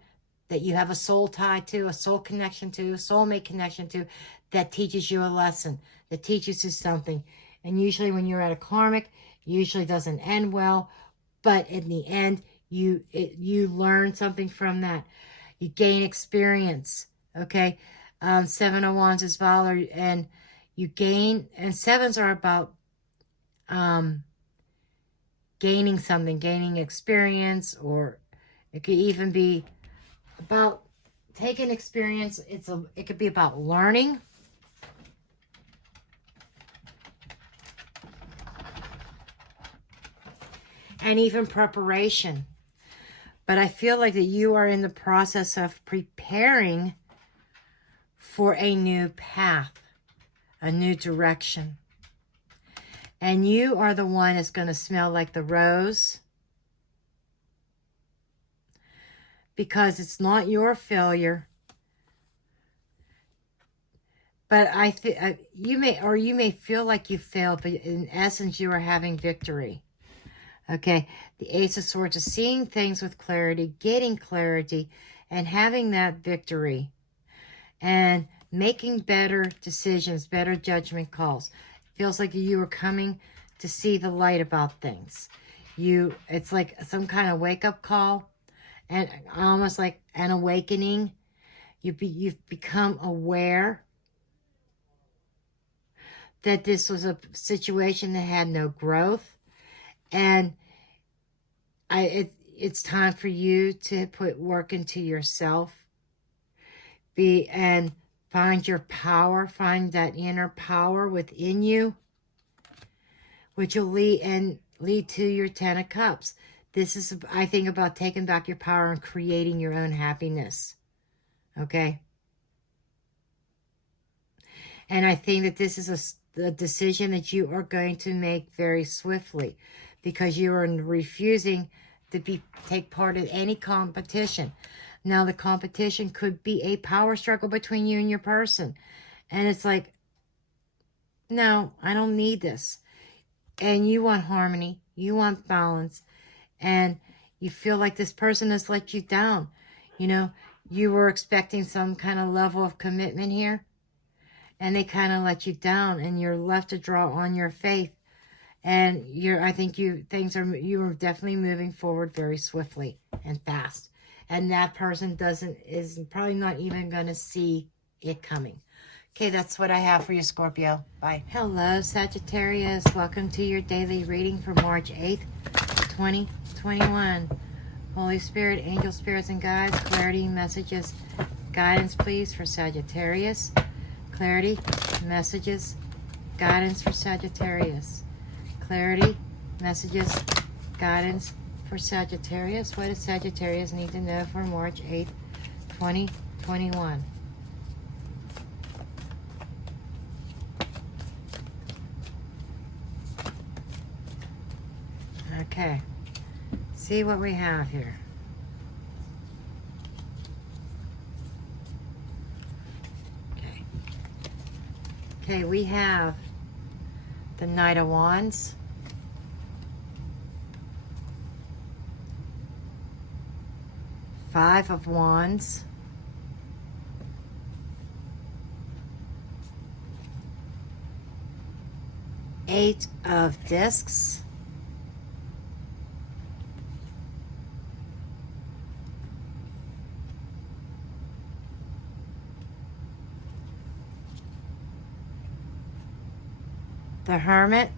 that you have a soul tie to, a soul connection to, soulmate connection to, that teaches you a lesson, that teaches you something. And usually when you're at a karmic, it usually doesn't end well, but in the end, you learn something from that. You gain experience, okay? Seven of Wands is Valor, and you gain, and sevens are about gaining something, gaining experience, or it could even be about taking experience. It could be about learning. And even preparation. But I feel like that you are in the process of preparing for a new path, a new direction. And you are the one that's going to smell like the rose. Because it's not your failure. But you may feel like you failed, but in essence, you are having victory. Okay, the Ace of Swords is seeing things with clarity, getting clarity, and having that victory, and making better decisions, better judgment calls. It feels like you are coming to see the light about things. It's like some kind of wake-up call, and almost like an awakening. You've become aware that this was a situation that had no growth, and it's time for you to put work into yourself, and find your power, find that inner power within you, which will lead to your 10 of Cups. This is, I think, about taking back your power and creating your own happiness. Okay? And I think that this is a decision that you are going to make very swiftly, because you are refusing to take part in any competition. Now, the competition could be a power struggle between you and your person. And it's like, no, I don't need this. And you want harmony. You want balance. And you feel like this person has let you down. You know, you were expecting some kind of level of commitment here, and they kind of let you down, and you're left to draw on your faith. And I think you are definitely moving forward very swiftly and fast. And that person is probably not even going to see it coming. Okay, that's what I have for you, Scorpio. Bye. Hello, Sagittarius. Welcome to your daily reading for March 8th, 2021. Holy Spirit, angel spirits and guides, clarity, messages, guidance, please, for Sagittarius. Clarity, messages, guidance for Sagittarius. Clarity, messages, guidance for Sagittarius. What does Sagittarius need to know for March 8th, 2021? Okay, see what we have here. Okay, we have the Knight of Wands, Five of Wands, Eight of Discs, the Hermit,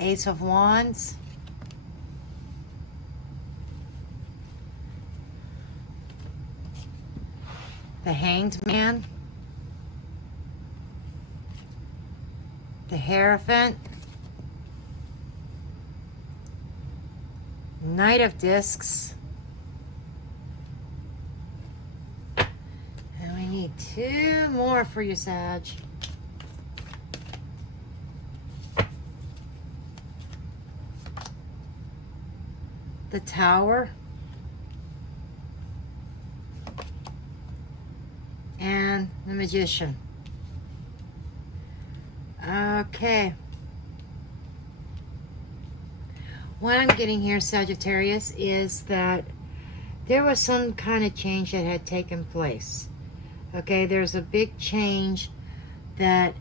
Ace of Wands, the Hanged Man, the Hierophant, Knight of Discs, and we need two more for you, Sag. The Tower, and the Magician. Okay. What I'm getting here, Sagittarius, is that there was some kind of change that had taken place. Okay, there's a big change that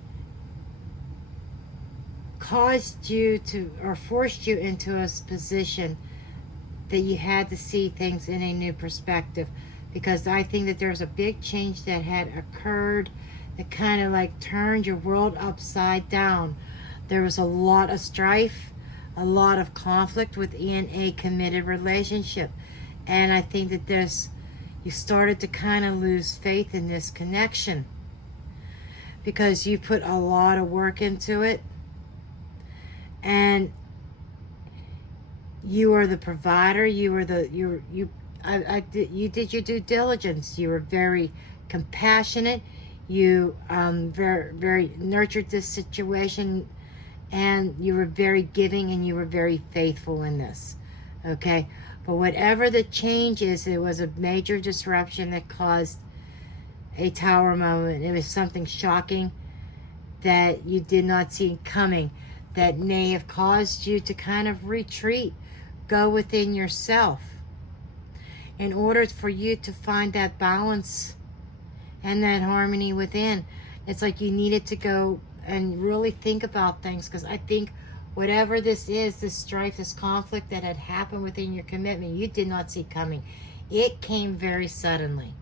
caused you to, or forced you into a position that you had to see things in a new perspective, because I think that there's a big change that had occurred that kind of like turned your world upside down. There was a lot of strife, a lot of conflict within a committed relationship, and I think that you started to kind of lose faith in this connection because you put a lot of work into it, and you are the provider. You you did your due diligence. You were very compassionate. You very nurtured this situation, and you were very giving, and you were very faithful in this. Okay, but whatever the change is, it was a major disruption that caused a tower moment. It was something shocking that you did not see coming, that may have caused you to kind of retreat, go within yourself, in order for you to find that balance and that harmony within. It's like you needed to go and really think about things, because I think whatever this is, this strife, this conflict that had happened within your commitment, you did not see coming. It came very suddenly.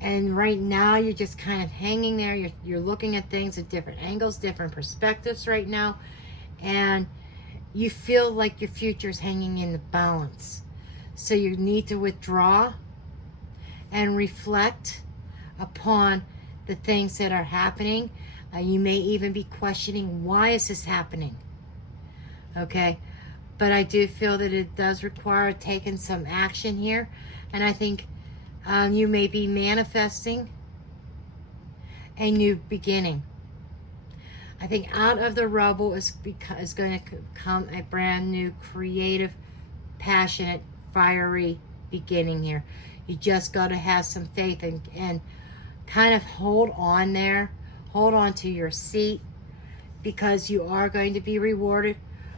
And right now you're just kind of hanging there. You're looking at things at different angles, different perspectives right now. And you feel like your future is hanging in the balance. So you need to withdraw and reflect upon the things that are happening. You may even be questioning, why is this happening? Okay, but I do feel that it does require taking some action here. And I think you may be manifesting a new beginning. I think out of the rubble is going to come a brand new, creative, passionate, fiery beginning here. You just got to have some faith and kind of hold on there. Hold on to your seat, because you are going to be rewarded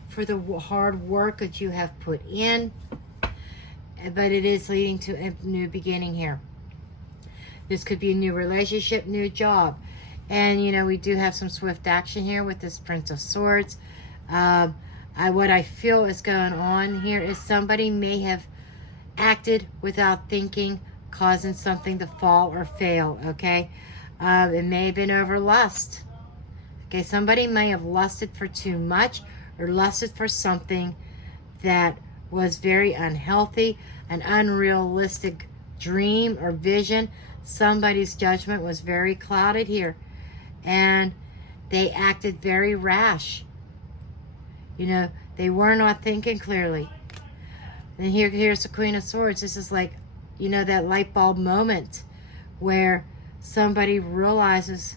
for the hard work that you have put in. But it is leading to a new beginning here. This could be a new relationship, new job. And, you know, we do have some swift action here with this Prince of Swords. What I feel is going on here is somebody may have acted without thinking, causing something to fall or fail, okay? It may have been over lust. Okay, somebody may have lusted for too much, or lusted for something that was very unhealthy, an unrealistic dream or vision. Somebody's judgment was very clouded here, and they acted very rash. You know, they were not thinking clearly. And here's the Queen of Swords. This is like, you know, that light bulb moment where somebody realizes,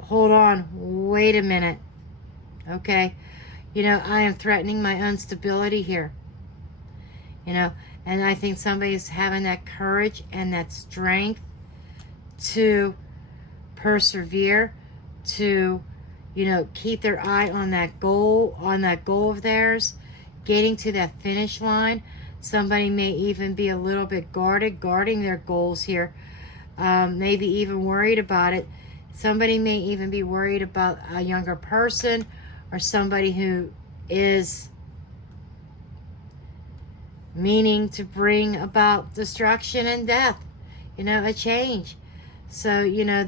hold on, wait a minute. Okay, you know, I am threatening my instability here. You know, and I think somebody's having that courage and that strength to persevere, to, you know, keep their eye on that goal of theirs, getting to that finish line. Somebody may even be a little bit guarding their goals here, maybe even worried about it. Somebody may even be worried about a younger person, or somebody who is meaning to bring about destruction and death, you know, a change. So, you know,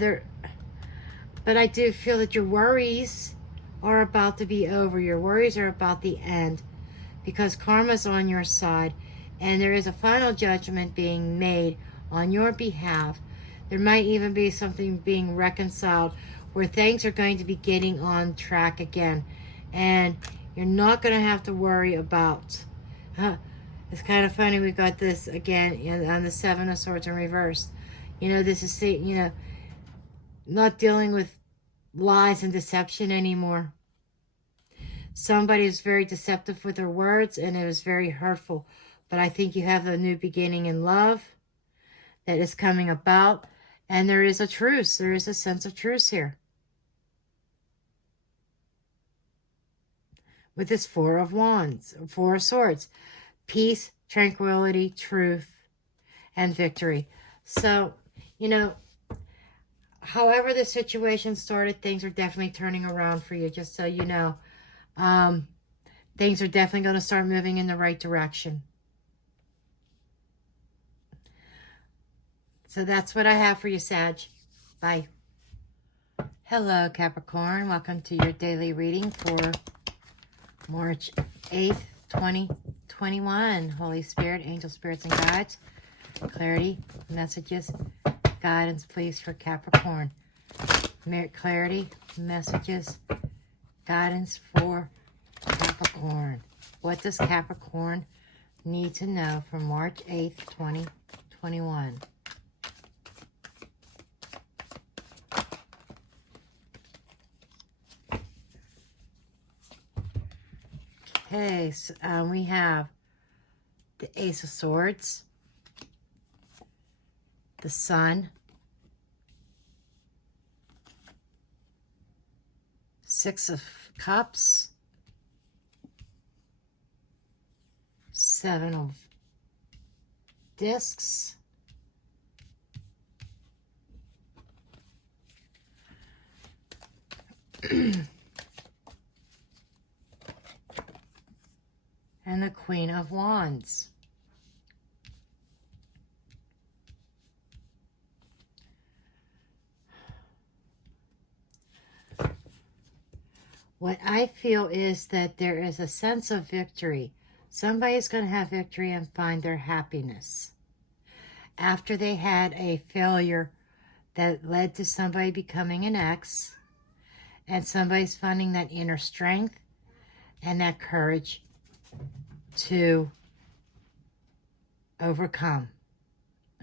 but I do feel that your worries are about to be over. Your worries are about the end, because karma's on your side, and there is a final judgment being made on your behalf. There might even be something being reconciled where things are going to be getting on track again, and you're not going to have to worry about, it's kind of funny, we got this again on the Seven of Swords in reverse. You know, this is, you know, not dealing with lies and deception anymore. Somebody is very deceptive with their words, and it was very hurtful. But I think you have a new beginning in love that is coming about, and there is a truce. There is a sense of truce here. With this Four of Swords. Peace, tranquility, truth, and victory. So, you know, however the situation started, things are definitely turning around for you, just so you know. Things are definitely going to start moving in the right direction. So that's what I have for you, Sag. Bye. Hello, Capricorn. Welcome to your daily reading for March 8th, 2021. Holy Spirit, angel spirits, and guides. Clarity, messages, guidance, please, for Capricorn. Clarity, messages, guidance for Capricorn. What does Capricorn need to know for March 8th, 2021. Okay, so, we have the Ace of Swords, the Sun, Six of Cups, Seven of Discs, and the Queen of Wands. What I feel is that there is a sense of victory. Somebody's going to have victory and find their happiness. After they had a failure that led to somebody becoming an ex, and somebody's finding that inner strength and that courage to overcome.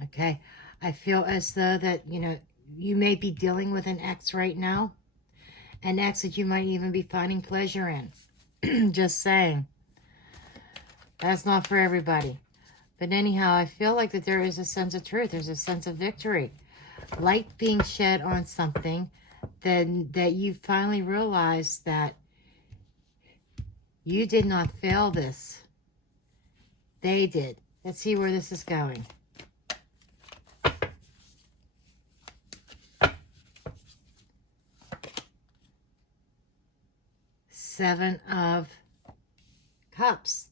Okay? I feel as though that, you know, you may be dealing with an ex right now. An ex that you might even be finding pleasure in. Just saying. That's not for everybody. But anyhow, I feel like that there is a sense of truth. There's a sense of victory. Light being shed on something that you finally realize that you did not fail this. They did. Let's see where this is going. Seven of Cups.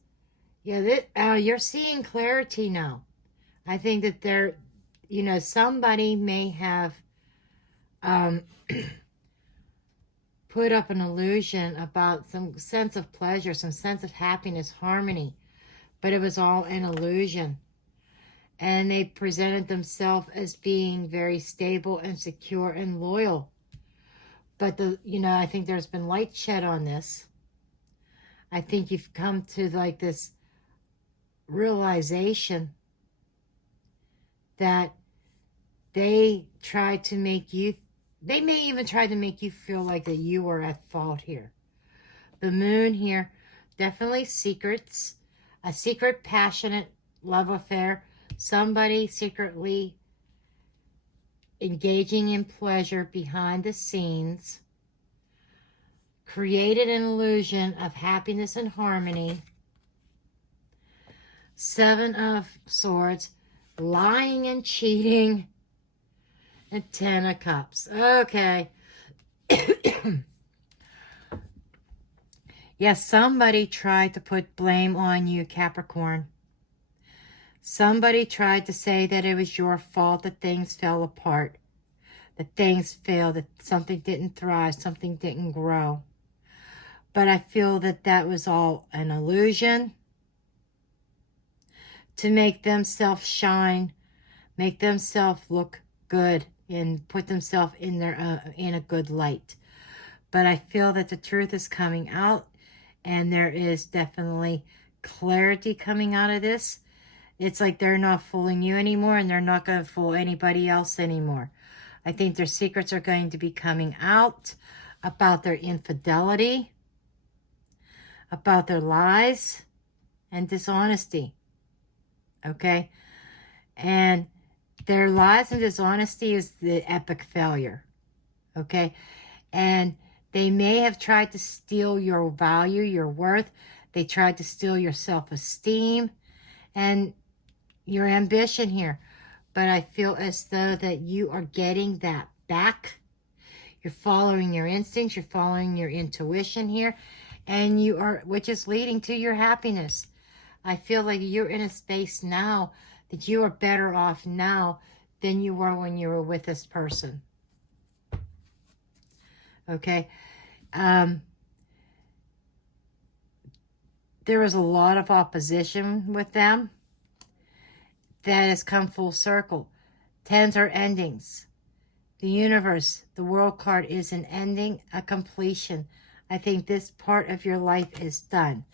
Yeah, you're seeing clarity now. I think that there, you know, somebody may have put up an illusion about some sense of pleasure, some sense of happiness, harmony, but it was all an illusion. And they presented themselves as being very stable and secure and loyal. But, I think there's been light shed on this. I think you've come to, like, this realization that they tried to make you, they may even try to make you feel like that you were at fault here. The moon here, definitely secrets, a secret, passionate love affair, somebody secretly engaging in pleasure behind the scenes, created an illusion of happiness and harmony. Seven of Swords, lying and cheating, and Ten of Cups. Okay. Yes, somebody tried to put blame on you, Capricorn. Somebody tried to say that it was your fault that things fell apart, that things failed, that something didn't thrive, something didn't grow. But I feel that that was all an illusion to make themselves shine, make themselves look good, and put themselves in their in a good light. But I feel that the truth is coming out, and there is definitely clarity coming out of this. It's like they're not fooling you anymore, and they're not going to fool anybody else anymore. I think their secrets are going to be coming out about their infidelity, about their lies and dishonesty. Okay? And their lies and dishonesty is the epic failure. Okay? And they may have tried to steal your value, your worth. They tried to steal your self-esteem and your ambition here. But I feel as though that you are getting that back. You're following your instincts. You're following your intuition here. And you are, which is leading to your happiness. I feel like you're in a space now that you are better off now than you were when you were with this person. Okay? There was a lot of opposition with them. That has come full circle. Tens are endings. The universe, the world card is an ending, a completion. I think this part of your life is done.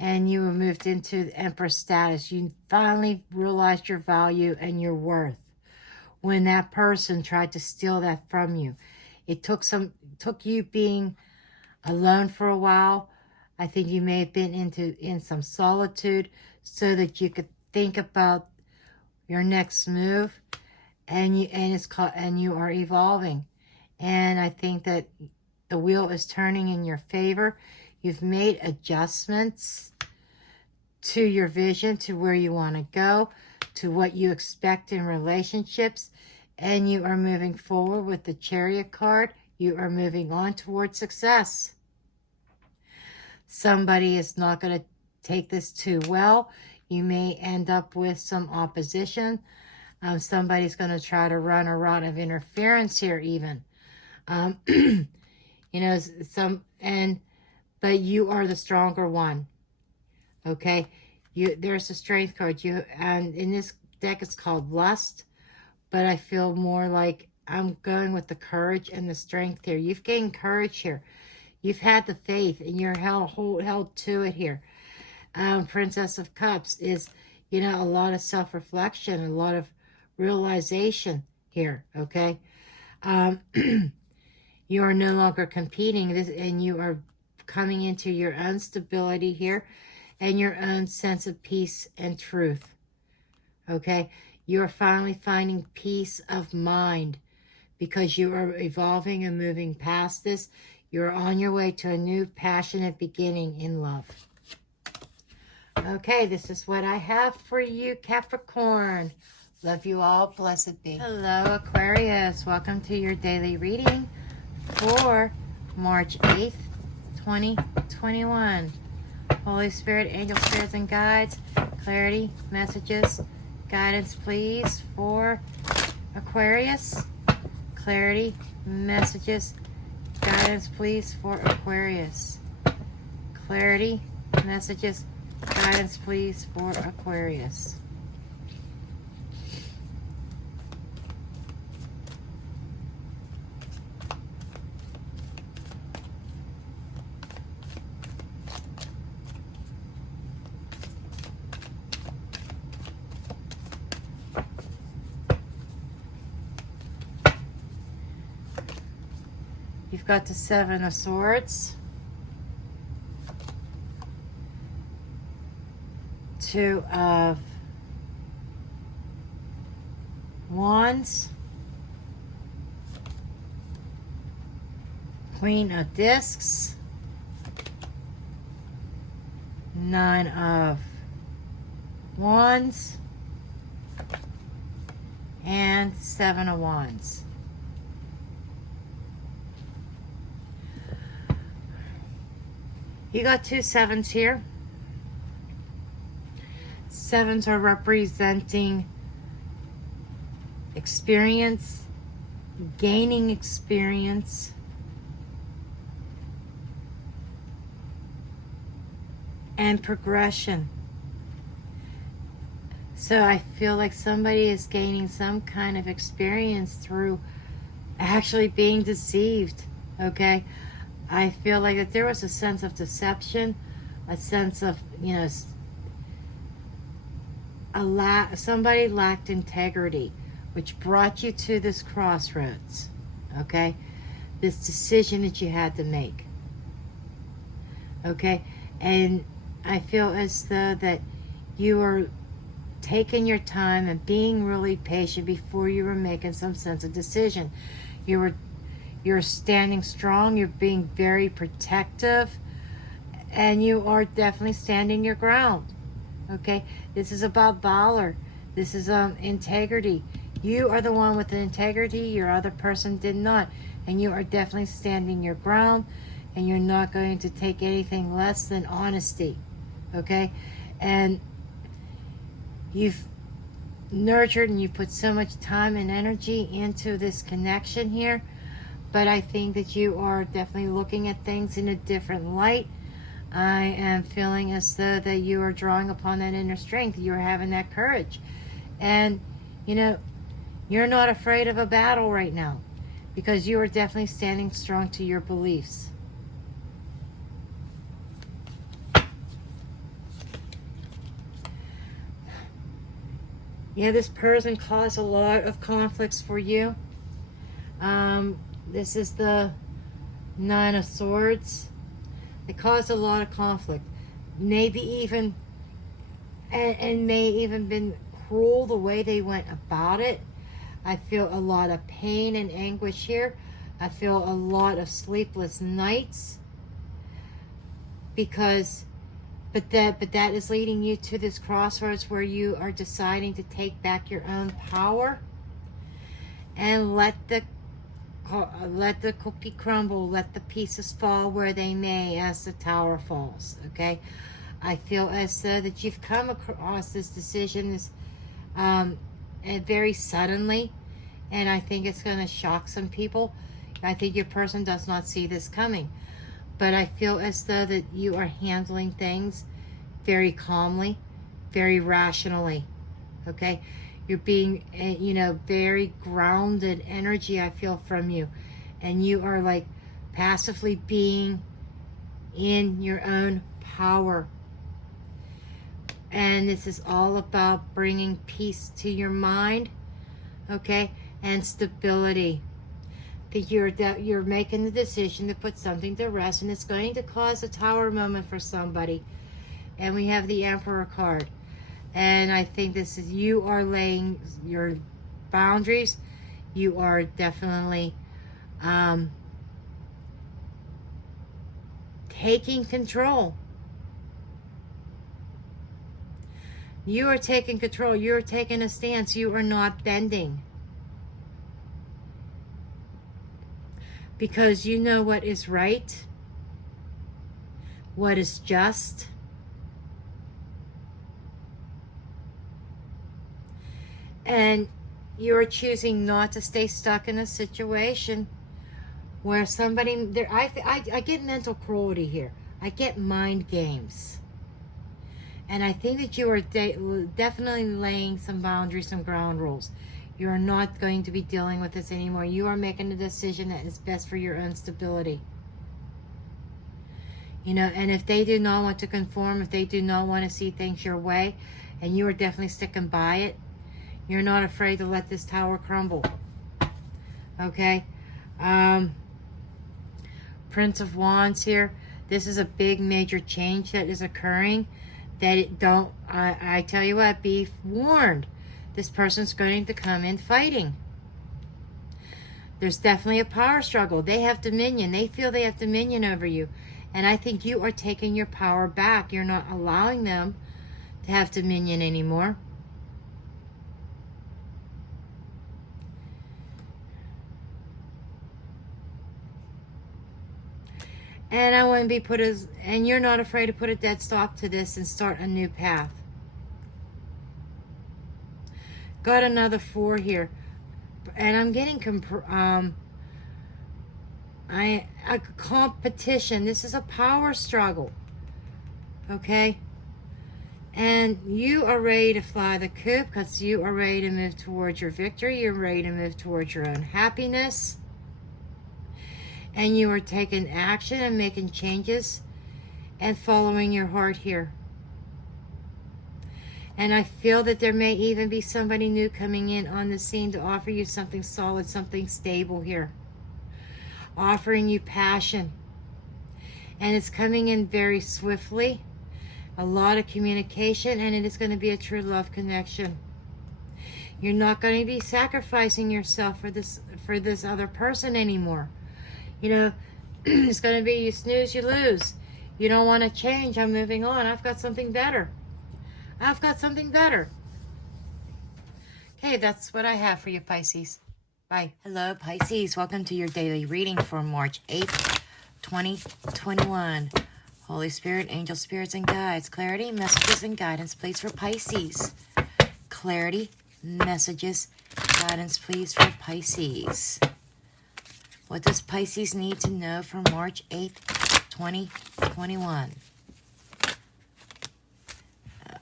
and you were moved into the Empress status. You finally realized your value and your worth when that person tried to steal that from you. It took you being alone for a while. I think you may have been in some solitude so that you could think about your next move, and you are evolving. And I think that the wheel is turning in your favor. You've made adjustments to your vision, to where you want to go, to what you expect in relationships, and you are moving forward with the Chariot card. You are moving on towards success. Somebody is not going to take this too well. You may end up with some opposition. Somebody's going to try to run a rod of interference here even. You know, but you are the stronger one. Okay? There's a strength card. And in this deck it's called Lust, but I feel more like I'm going with the courage and the strength here. You've gained courage here. You've had the faith, and you're held to it here. Princess of Cups is, you know, a lot of self-reflection, a lot of realization here, okay? You are no longer competing, and you are coming into your own stability here and your own sense of peace and truth, okay? You are finally finding peace of mind because you are evolving and moving past this. You're on your way to a new passionate beginning in love. Okay, this is what I have for you, Capricorn. Love you all. Blessed be. Hello, Aquarius. Welcome to your daily reading for March 8th, 2021. Holy Spirit, angel spirits, and guides, clarity, messages, guidance, please, for Aquarius. Clarity, messages, guidance, please, for Aquarius. Clarity, messages, guidance, please, for Aquarius. You've got the Seven of Swords, Two of Wands, Queen of Discs, Nine of Wands, and Seven of Wands. You got two sevens here. Sevens are representing experience, gaining experience, and progression. So I feel like somebody is gaining some kind of experience through actually being deceived, okay? I feel like that there was a sense of deception, a sense of, you know, somebody lacked integrity, which brought you to this crossroads, okay? This decision that you had to make, okay? And I feel as though that you are taking your time and being really patient before you were making some sense of decision. You're standing strong, you're being very protective, and you are definitely standing your ground, okay? This is about valor. This is integrity. You are the one with the integrity, your other person did not, and you are definitely standing your ground, and you're not going to take anything less than honesty, okay? And you've nurtured and you put so much time and energy into this connection here. But I think that you are definitely looking at things in a different light. I am feeling as though that you are drawing upon that inner strength. You are having that courage. And, you know, you're not afraid of a battle right now because you are definitely standing strong to your beliefs. Yeah, this person caused a lot of conflicts for you. This is the Nine of Swords. It caused a lot of conflict. Maybe even, and may even been cruel the way they went about it. I feel a lot of pain and anguish here. I feel a lot of sleepless nights. Because, but that is leading you to this crossroads where you are deciding to take back your own power and let the cookie crumble, let the pieces fall where they may as the tower falls, okay? I feel as though that you've come across this decision very suddenly, and I think it's going to shock some people. I think your person does not see this coming, but I feel as though that you are handling things very calmly, very rationally, okay? You're being, very grounded energy, I feel, from you. And you are like passively being in your own power. And this is all about bringing peace to your mind, okay? And stability. That you're making the decision to put something to rest, and it's going to cause a tower moment for somebody. And we have the Emperor card. And I think this is, you are laying your boundaries. You are definitely taking control. You are taking control. You are taking a stance. You are not bending. Because you know what is right, what is just. And you're choosing not to stay stuck in a situation where somebody, I get mental cruelty here. I get mind games. And I think that you are definitely laying some boundaries, some ground rules. You are not going to be dealing with this anymore. You are making a decision that is best for your own stability. And if they do not want to conform, if they do not want to see things your way, and you are definitely sticking by it, you're not afraid to let this tower crumble. Okay? Prince of Wands here. This is a big major change that is occurring. I tell you what, be warned. This person's going to come in fighting. There's definitely a power struggle. They have dominion. They feel they have dominion over you. And I think you are taking your power back. You're not allowing them to have dominion anymore. And I want to be and you're not afraid to put a dead stop to this and start a new path. Got another 4 here. And I'm getting a competition. This is a power struggle. Okay? And you are ready to fly the coop because you are ready to move towards your victory. You're ready to move towards your own happiness. And you are taking action and making changes and following your heart here. And I feel that there may even be somebody new coming in on the scene to offer you something solid, something stable here. Offering you passion. And it's coming in very swiftly. A lot of communication, and it is going to be a true love connection. You're not going to be sacrificing yourself for this other person anymore. It's going to be you snooze, you lose. You don't want to change. I'm moving on. I've got something better. I've got something better. Okay, that's what I have for you, Pisces. Bye. Hello, Pisces. Welcome to your daily reading for March 8th, 2021. Holy Spirit, angel spirits, and guides. Clarity, messages, and guidance, please, for Pisces. Clarity, messages, guidance, please, for Pisces. What does Pisces need to know for March 8th, 2021?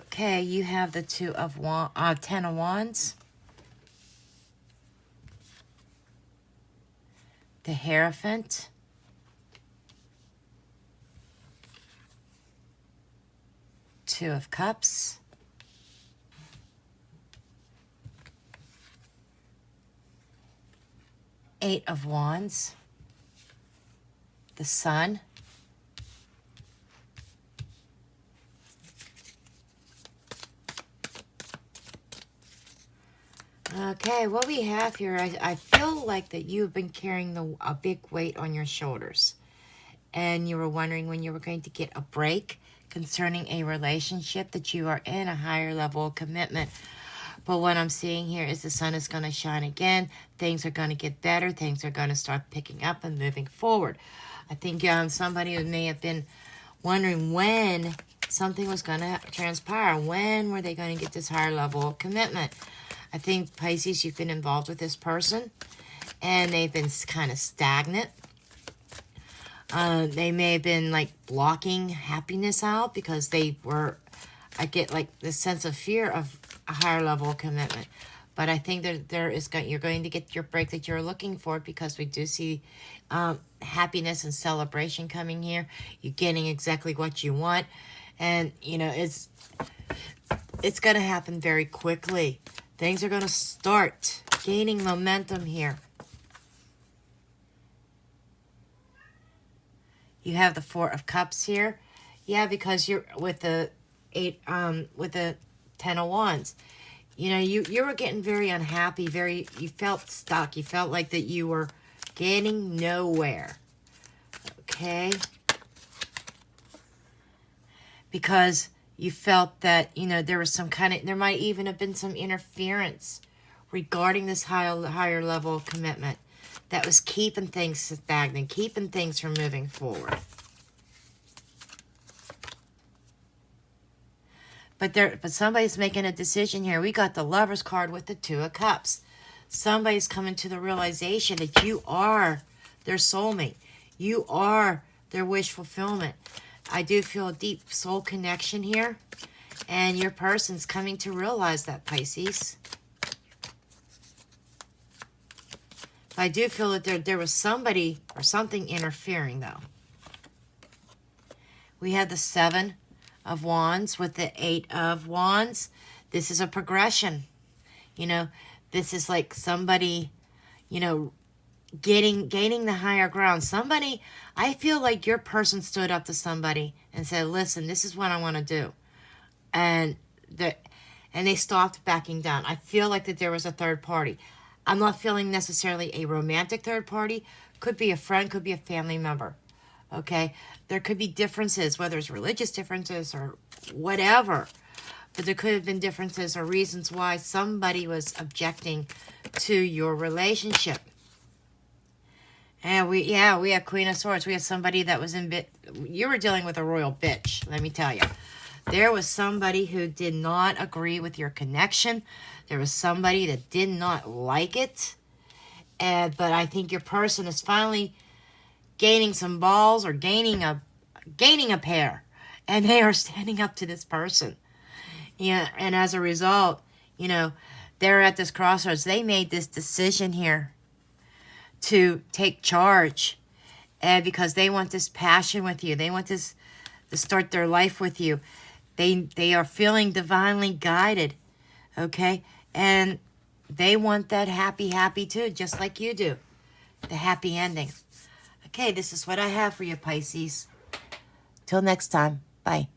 Okay, you have the 10 of Wands. The Hierophant. Two of Cups. Eight of Wands, the Sun, okay, what we have here, I feel like that you've been carrying a big weight on your shoulders. And you were wondering when you were going to get a break concerning a relationship that you are in, a higher level of commitment. But what I'm seeing here is the sun is going to shine again. Things are going to get better. Things are going to start picking up and moving forward. I think somebody who may have been wondering when something was going to transpire. When were they going to get this higher level of commitment? I think, Pisces, you've been involved with this person, and they've been kind of stagnant. They may have been, like, blocking happiness out because they were, I get, like, the sense of fear of a higher level of commitment. But I think that you're going to get your break that you're looking for, because we do see happiness and celebration coming here. You're getting exactly what you want. And, you know, it's going to happen very quickly. Things are going to start gaining momentum here. You have the Four of Cups here. Yeah, because you're with the with the Ten of Wands. You know, you were getting very unhappy, you felt stuck. You felt like that you were getting nowhere. Okay? Because you felt that, you know, there might even have been some interference regarding this higher level of commitment that was keeping things stagnant, keeping things from moving forward. But somebody's making a decision here. We got the Lover's card with the Two of Cups. Somebody's coming to the realization that you are their soulmate. You are their wish fulfillment. I do feel a deep soul connection here. And your person's coming to realize that, Pisces. I do feel that there was somebody or something interfering, though. We had the Seven of Wands with the Eight of Wands. This is a progression. You know, this is like somebody, you know, gaining the higher ground. Somebody, I feel like your person stood up to somebody and said, listen, this is what I want to do. And they stopped backing down. I feel like that there was a third party. I'm not feeling necessarily a romantic third party. Could be a friend, could be a family member. Okay? There could be differences, whether it's religious differences or whatever. But there could have been differences or reasons why somebody was objecting to your relationship. And we have Queen of Swords. We have somebody that was you were dealing with a royal bitch, let me tell you. There was somebody who did not agree with your connection. There was somebody that did not like it. But I think your person is finally gaining some balls or gaining a pair. And they are standing up to this person. Yeah, and as a result, you know, they're at this crossroads. They made this decision here to take charge. And because they want this passion with you. They want this to start their life with you. They are feeling divinely guided. Okay? And they want that happy too, just like you do. The happy ending. Okay, this is what I have for you, Pisces. Till next time. Bye.